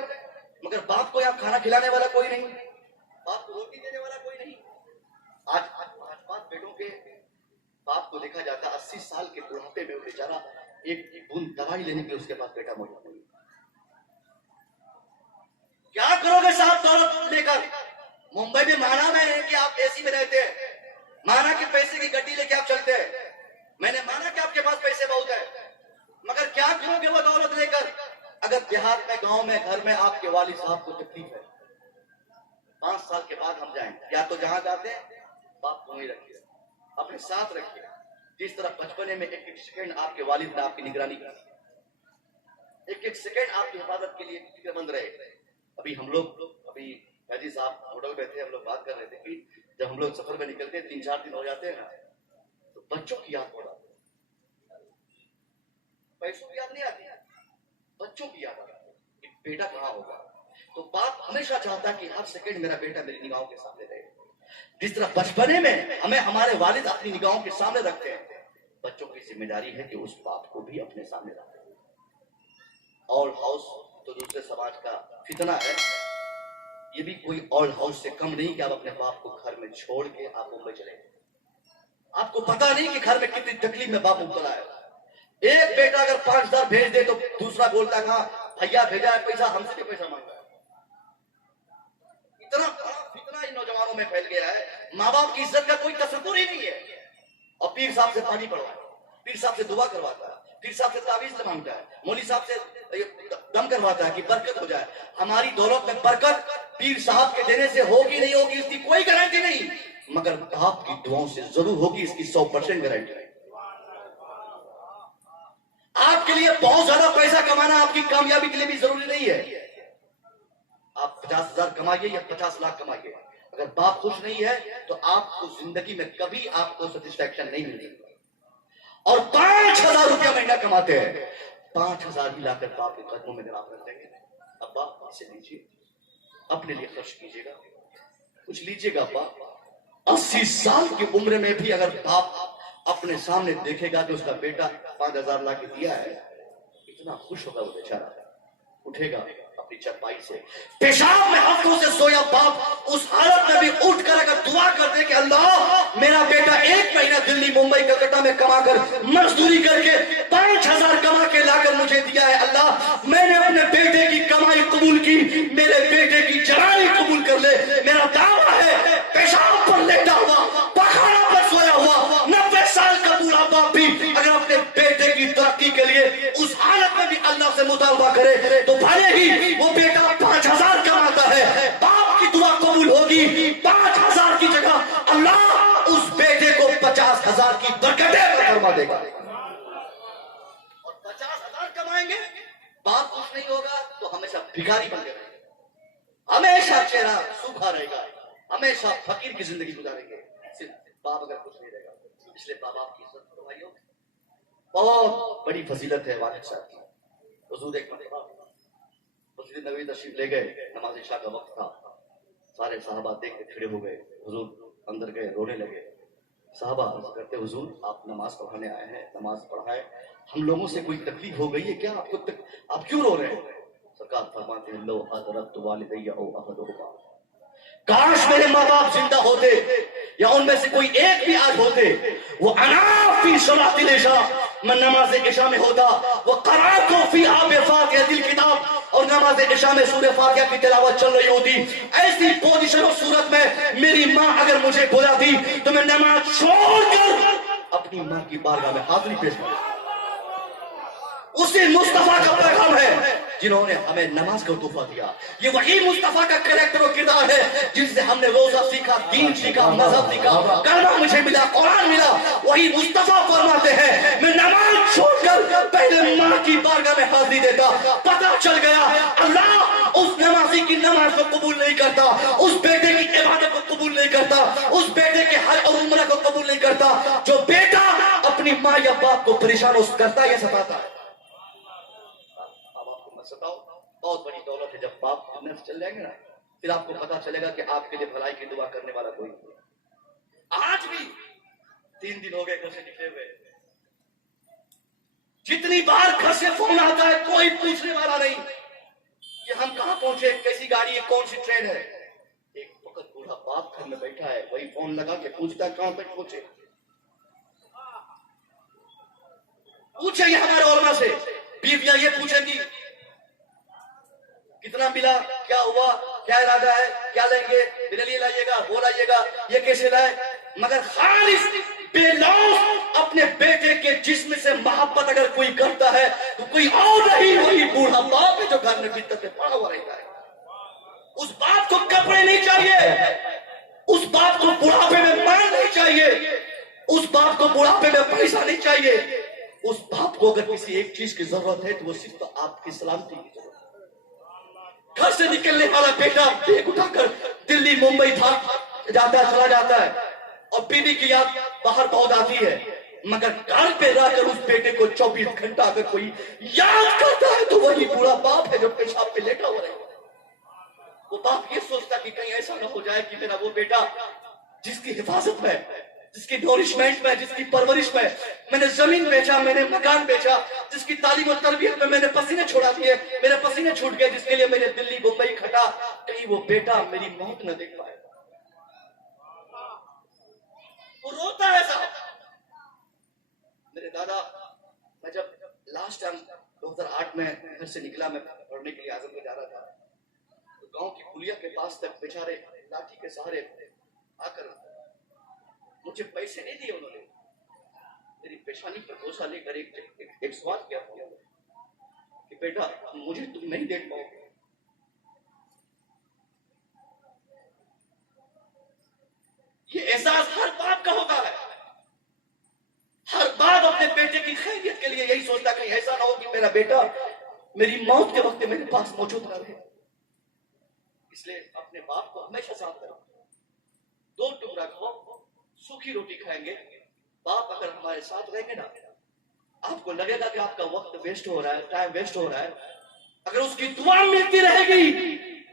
مگر باپ کو یہاں کھانا کھلانے والا کوئی نہیں, باپ کو روٹی دینے والا کوئی نہیں. آج 5 بیٹوں کے باپ کو دیکھا جاتا 80 سال کے بڑھاپے میں وہ بیچارہ ایک بوند دوائی لینے کے اس کے پاس بیٹا موجود نہیں. کیا کرو گے صاحب دولت لے کر؟ ممبئی میں مانا میں ہے کہ آپ اے سی میں رہتے ہیں, مانا کہ پیسے کی گڈی لے کے آپ چلتے ہیں, میں نے مانا کہ آپ کے پاس پیسے بہت ہیں, مگر کیا کرو گے وہ دولت لے کر اگر دیہات میں گاؤں میں گھر میں آپ کے والد صاحب کو تکلیف ہے؟ 5 سال کے بعد ہم جائیں, یا تو جہاں جاتے ہیں باپ کو نہیں رکھیے, اپنے ساتھ رکھیے. جس طرح بچپنے میں 1-1 سیکنڈ آپ کے والد نے آپ کی نگرانی کی, 1-1 سیکنڈ آپ کی حفاظت کے لیے فکر مند رہے. ابھی ہم لوگ ابھی حاجی صاحب ہوٹل پہ تھے, ہم لوگ بات کر رہے تھے کہ جب ہم لوگ سفر میں نکلتے ہیں 3-4 دن ہو جاتے ہیں نا, تو بچوں کی یاد ہو رہا, پیسوں کی یاد نہیں آتی, بچوں کی یاد آتی کہ بیٹا کہاں ہوگا. تو باپ ہمیشہ چاہتا ہے کہ ہر سیکنڈ میرا بیٹا میری نگاہوں کے سامنے رہے. جس طرح بچپنے میں ہمیں ہمارے والد اپنی نگاہوں کے سامنے رکھتے ہیں, بچوں کی ذمہ داری ہے کہ اس باپ کو بھی اپنے سامنے رکھیں. اولڈ ہاؤس تو دوسرے سماج کا فتنہ ہے, یہ بھی کوئی اولڈ ہاؤس سے کم نہیں کہ آپ اپنے باپ کو گھر میں چھوڑ کے آپ ممبئی چلے گئے. آپ کو پتا نہیں کہ گھر میں کتنی تکلیف میں باپ مبتلا ہے. ایک بیٹا اگر 5000 بھیج دے تو دوسرا بولتا ہے ہاں بھیا بھیجا ہے پیسہ, ہم سے بھی پیسہ مانگتا ہے. اتنا بڑا فتنہ ان نوجوانوں میں پھیل گیا ہے, ماں باپ کی عزت کا کوئی تصور ہی نہیں ہے. اور پیر صاحب سے پانی پڑواتا ہے, پیر صاحب سے دعا کرواتا ہے, پیر صاحب سے تعویذ مانگتا ہے, مولوی صاحب سے دم کرواتا ہے کہ برکت ہو جائے. ہماری دولت میں برکت پیر صاحب کے دینے سے ہوگی نہیں ہوگی اس کی کوئی گارنٹی نہیں, مگر آپ کی دعاؤں سے ضرور ہوگی, اس کی 100% گارنٹی ہے. آپ کے لیے بہت زیادہ پیسہ کمانا آپ کی کامیابی کے لیے بھی ضروری نہیں ہے. آپ 50,000 کمائیے یا 50 لاکھ کمائیے, اگر باپ خوش نہیں ہے تو آپ کو زندگی میں کبھی آپ کو سیٹسفیکشن نہیں ملے گی. اور 5,000 روپیہ مہینہ کماتے ہیں, 5,000 ہی لا کر باپ کے قدموں میں آپ رکھ دیں گے. ابا اسے لیجیے, اپنے لیے خرچ کیجیے گا, کچھ لیجیے گا. ابا 80 سال کی عمر میں بھی اگر باپ اپنے سامنے دیکھے گا کہ اس کا بیٹا 5,000 لا کے دیا ہے, اتنا خوش ہوگا وہ بیچارہ. اٹھے گا اپنی چرپائی سے, پیشاب میں ہفتوں سے سویا باپ اس حالت میں بھی اٹھ کر اگر دعا کر دے کہ اللہ میرا بیٹا 1 مہینہ دلی ممبئی کلکتہ میں کما کر مزدوری کر کے 5,000 کما کے لا کر مجھے دیا ہے, اللہ میں نے اپنے بیٹے کی کمائی قبول کی, میرے بیٹے کی جوانی قبول کر لے. میرا دعویٰ ہے پیشاب پر لیٹا ہوا, پخانا پر سویا ہوا 90 سال کا بوڑھا باپ بھی اگر اپنے بیٹے کی ترقی کے لیے اس حالت میں بھی اللہ سے مطالبہ کرے تو بھلے ہی وہ بیٹا 5,000 کماتا ہے, باپ کی دعا قبول ہوگی. 5,000 کی جگہ اللہ اس بیٹے کو 50,000 کی برکتیں فرما دے گا. اور 50,000 کمائیں گے, باپ خوش نہیں ہوگا تو ہمیشہ بھکاری بن کے رہے گا, ہمیشہ چہرہ سوکھا رہے گا, ہمیشہ فقیر کی زندگی گزاریں گے. صرف باپ اگر خوش نہیں رہے گا, اس لیے باپ آپ کی عزت کرو بھائیوں. بہت بڑی فضیلت ہے والد صاحب کی. حضور ایک مرتبہ مسجد نبوی تشریف لے گئے, نماز عشاء کا وقت تھا, سارے صحابہ دیکھ کے کھڑے ہو گئے. حضور اندر گئے, رونے لگے. صحابہ عرض کرتے حضور آپ نماز پڑھانے آئے ہیں, نماز پڑھائے, ہم لوگوں سے کوئی تکلیف ہو گئی ہے کیا, آپ کیوں رو رہے ہیں؟ سرکار فرماتے ہیں لو حضرت والدی او احدہما, کاش میرے ماں باپ زندہ ہوتے یا ان میں سے کوئی ایک بھی آج ہوتے, وہ انا فی صلاۃ العشاء, میں نماز عشاء میں ہوتا, وہ قرأت فی آب فاتحہ الکتاب, اور نماز عشاء میں سورہ فاتحہ کی تلاوت چل رہی ہوتی. ایسی پوزیشن اور صورت میں میری ماں اگر مجھے بلاتی تو میں نماز چھوڑ کر اپنی ماں کی بارگاہ میں حاضری پیش کرتا. اسی مصطفیٰ کا پیغام ہے जिन्होंने हमें नमाज का तोहफा दिया। ये वही मुस्तफा का कैरेक्टर और किरदार है जिनसे हमने रोजा सीखा, दीन सीखा, मजहब सीखा, कलमा मुझे मिला, कुरान मिला। वही मुस्तफा फरमाते हैं मैं नमाज छोड़कर पहले माँ की बारगाह में हाजिरी देता। पता चल गया अल्लाह उस नमाजी की नमाज को कबूल नहीं करता, उस बेटे की इबादत को कबूल नहीं करता, उस बेटे के हर और उम्र को कबूल नहीं करता जो बेटा अपनी माँ या बाप को परेशान करता है या सताता है। सताओ, बहुत बड़ी दौलत है। जब बाप दुनिया से चल जाएंगे ना, फिर आपको पता चलेगा कि आपके लिए भलाई की दुआ करने वाला कोई नहीं। आज भी 3 दिन हो गए घर से निकले हुए, जितनी बार घर से फोन आता है कोई पूछने वाला नहीं कि हम कहां पहुंचे, कैसी गाड़ी है, कौन सी ट्रेन है। एक वक्त बूढ़ा बाप घर में बैठा है, वही फोन लगा के पूछता है कहां तक पहुंचे। पूछेंगे हमारे उलमा से, बीवियां ये पूछेंगी कितना मिला, क्या हुआ, क्या इरादा है, क्या लेंगे, मेरे लिए लाइएगा, वो लाइएगा, ये कैसे लाए। मगर खालिस बेलौस अपने बेटे के जिस्म से मोहब्बत अगर कोई करता है तो कोई और नहीं, वही बूढ़ा बाप है जो घर में बिस्तर पे पड़ा हुआ रहता है। उस बाप को कपड़े नहीं चाहिए, उस बाप को बुढ़ापे में माल नहीं चाहिए, उस बाप को बुढ़ापे में पैसा नहीं चाहिए। उस बाप को अगर किसी एक चीज की जरूरत है तो वो सिर्फ आपकी सलामती की जरूरत है। घर से निकलने वाला बेटा बैग उठाकर दिल्ली मुंबई था चला जाता है और बीवी की याद बाहर बहुत आती है, मगर घर पे रहकर उस बेटे को 24 घंटा अगर कोई याद करता है तो वही पूरा बाप है जो पेशाब पे लेटा हुआ रहेगा। वो बाप ये सोचता कि कहीं ऐसा न हो जाए कि मेरा वो बेटा जिसकी हिफाजत में, जिसकी नोरिशमेंट में, जिसकी परवरिश में मैंने जमीन बेचा, मैंने मकान बेचा, जिसकी तालीम और तरबियत में मैंने पसीने छोड़ा दिए, मेरे पसीने छूट गए, जिसके लिए मैंने दिल्ली मुंबई खटा, कहीं वो बेटा मेरी मौत न देख पाए। वो रोता है साहब। मेरे दादा, मैं जब लास्ट टाइम 2008 में घर से निकला, मैं पढ़ने के लिए आजमगढ़ जा रहा था, तो गांव की पुलिया के पास तक बेचारे लाठी के सहारे आकर मुझे पैसे नहीं दिए उन्होंने, मेरी पेशानी पर भरोसा लेकर एक सवाल किया कि बेटा मुझे तुम नहीं देख पाओगे। ये एहसास हर बाप का होता है। हर बाप अपने बेटे की खैरियत के लिए यही सोचता कहीं ऐसा ना हो कि मेरा बेटा मेरी मौत के वक्त मेरे पास मौजूद ना रहे। इसलिए अपने बाप को हमेशा साथ करो। 2 टुकड़ा खाओ, सूखी रोटी खाएंगे। बाप अगर हमारे साथ रहेंगे ना, आपको लगेगा कि आपका वक्त वेस्ट हो रहा है, टाइम वेस्ट हो रहा है। अगर उसकी दुआ मिलती रहेगी,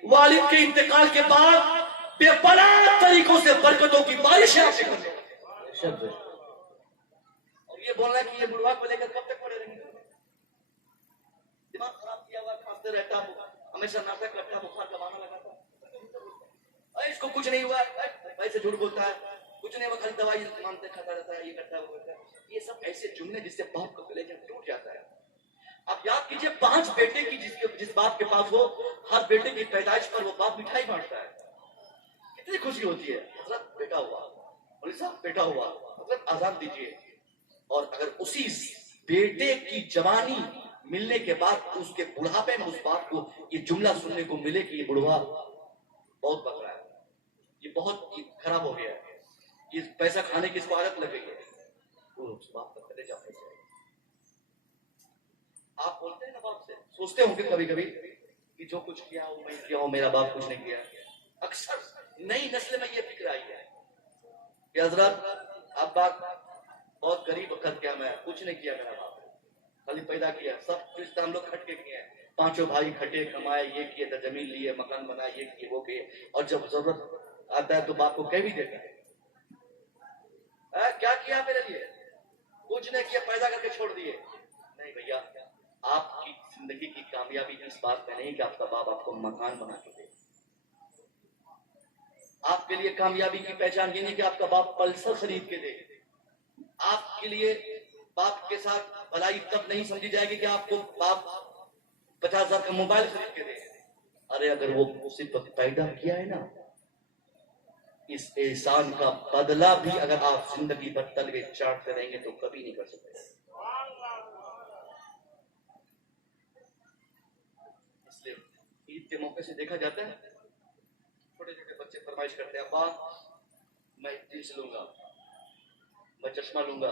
वालिद के इंतकाल के बाद बेपनाह तरीकों से बरकतों की बारिश आपसे करने। और ये बोलना कि ये बुढ़वा को लेकर कब तक पड़े रहेंगे, दिमाग खराब किया हुआ, खांसते रहता हूँ, हमेशा नाटक करता, बुखार का बहाना लगाता, इसको कुछ नहीं हुआ, ऐसे झूठ बोलता है, कुछ नहीं, वो खाली दवाई मानते खाता रहता है, ये करता है, वो करता है। ये सब ऐसे जुमले जिससे बाप का कलेजा टूट जाता है। आप याद कीजिए 5 बेटे की जिस बाप के पास हो, हर बेटे की पैदाइश पर वो बाप मिठाई बांटता है, कितनी खुशी होती है। मतलब बेटा हुआ, मौलवी साहब बेटा हुआ, मतलब आजाद दीजिए। और अगर उसी बेटे की जवानी मिलने के बाद उसके बुढ़ापे में उस बाप को ये जुमला सुनने को मिले कि ये बुढ़वा बहुत बकरा है, ये बहुत खराब हो गया है, ये पैसा खाने की इसको आदत लग गई है, तो उस बाप का कलेजा फट जाएगा। आप बोलते हैं ना बाप से, सोचते होंगे कभी कभी कि जो कुछ किया वो मैं किया हूं, मेरा बाप कुछ नहीं किया। अक्सर नई नस्ल में ये फिक्र आई है कि हजरत आप बात बहुत गरीब वक्त क्या, मैं कुछ नहीं किया, मेरा बाप खाली पैदा किया, सब कुछ हम लोग खट के किए हैं, 5 भाई खटे कमाए, ये किए, जमीन लिए, मकान बनाए, ये किए, वो किए, और जब जरूरत आता है तो बाप को कह भी देता है क्या किया मेरे लिए, कुछ नहीं किया, पैदा करके छोड़ दिए। नहीं भैया, आपकी जिंदगी की कामयाबी इस बात में नहीं कि आपका बाप आपको मकान बना के दे। आपके लिए कामयाबी की पहचान ये नहीं कि आपका बाप पल्सर खरीद के दे। आपके लिए बाप के साथ भलाई तब नहीं समझी जाएगी कि आपको बाप 50,000 का मोबाइल खरीद के दे। अरे अगर वो उसी वक्त पैदा किया है ना, इस एहसान का बदला भी अगर आप जिंदगी भर तलवे चाटते रहेंगे तो कभी नहीं कर सकते। عید کے موقع سے دیکھا جاتا ہے چھوٹے چھوٹے بچے فرمائش کرتے ہیں ابا میں جینس لوں گا، میں چشمہ لوں گا،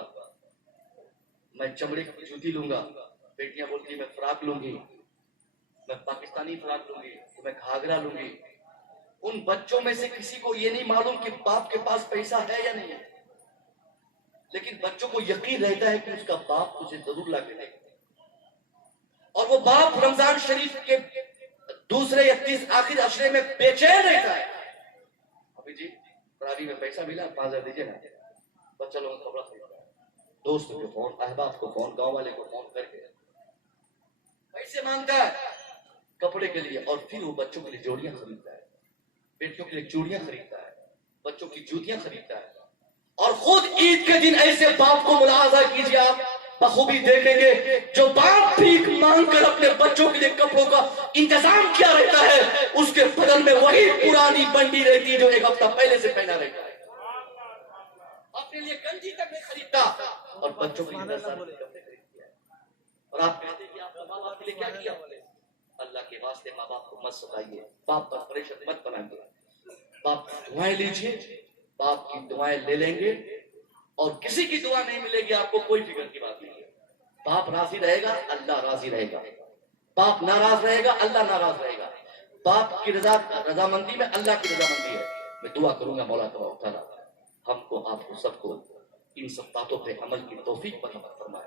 میں چمڑے کی جوتی لوں گا، بیٹیاں بولتی ہیں میں فراق لوں گی، میں پاکستانی فراق لوں گی، میں گھاگرا لوں گی۔ ان بچوں میں سے کسی کو یہ نہیں معلوم کہ باپ کے پاس پیسہ ہے یا نہیں ہے، لیکن بچوں کو یقین رہتا ہے کہ اس کا باپ اسے ضرور لا کے دے گا، اور وہ باپ رمضان شریف کے دوسرے یا آخر عشرے میں بے چین رہتا ہے۔ ابھی جی تراویح میں پیسہ ملا 5000 دیجیے نا، بچہ لوگوں کا کپڑا خریدتا ہے، دوست کو فون، احباب کو فون، گاؤں والے کو فون کر کے پیسے مانگتا ہے کپڑے کے لیے، اور پھر وہ بچوں کے لیے جوڑیاں خریدتا ہے، بیٹیوں کے لیے چوڑیاں خریدتا ہے، بچوں کی جوتیاں خریدتا ہے، اور خود عید کے دن ایسے باپ کو ملاحظہ کیجیے، آپ بخوبی دیکھیں گے جو باپ بھیک مانگ کر اپنے بچوں کے لیے کپڑوں کا انتظام کیا رہتا ہے، اس کے بدل میں وہی پرانی بنڈی رہتی ہے جو ایک ہفتہ پہلے سے پہنا رہتا ہے، اپنے لیے گنجی تک نہیں خریدتا اور بچوں کے لیے کپڑے خریدتا ہے۔ اور آپ کہتے ہیں کہ آپ ماں باپ کے لیے کیا کیا؟ اللہ کے واسطے ماں باپ کو مت ستائیے، باپ پر پریشر مت بنائیے، باپ کی دعائیں لیجیے، باپ کی دعائیں لے لیں گے اور کسی کی دعا نہیں ملے گی آپ کو، کوئی فکر کی بات نہیں ہے۔ باپ راضی رہے گا اللہ راضی رہے گا، باپ ناراض رہے گا اللہ ناراض رہے گا، باپ کی رضامندی میں اللہ کی رضامندی ہے۔ میں دعا کروں گا مولا تعالیٰ ہم کو، آپ کو، سب کو ان سب باتوں پہ عمل کی توفیق فرمائے۔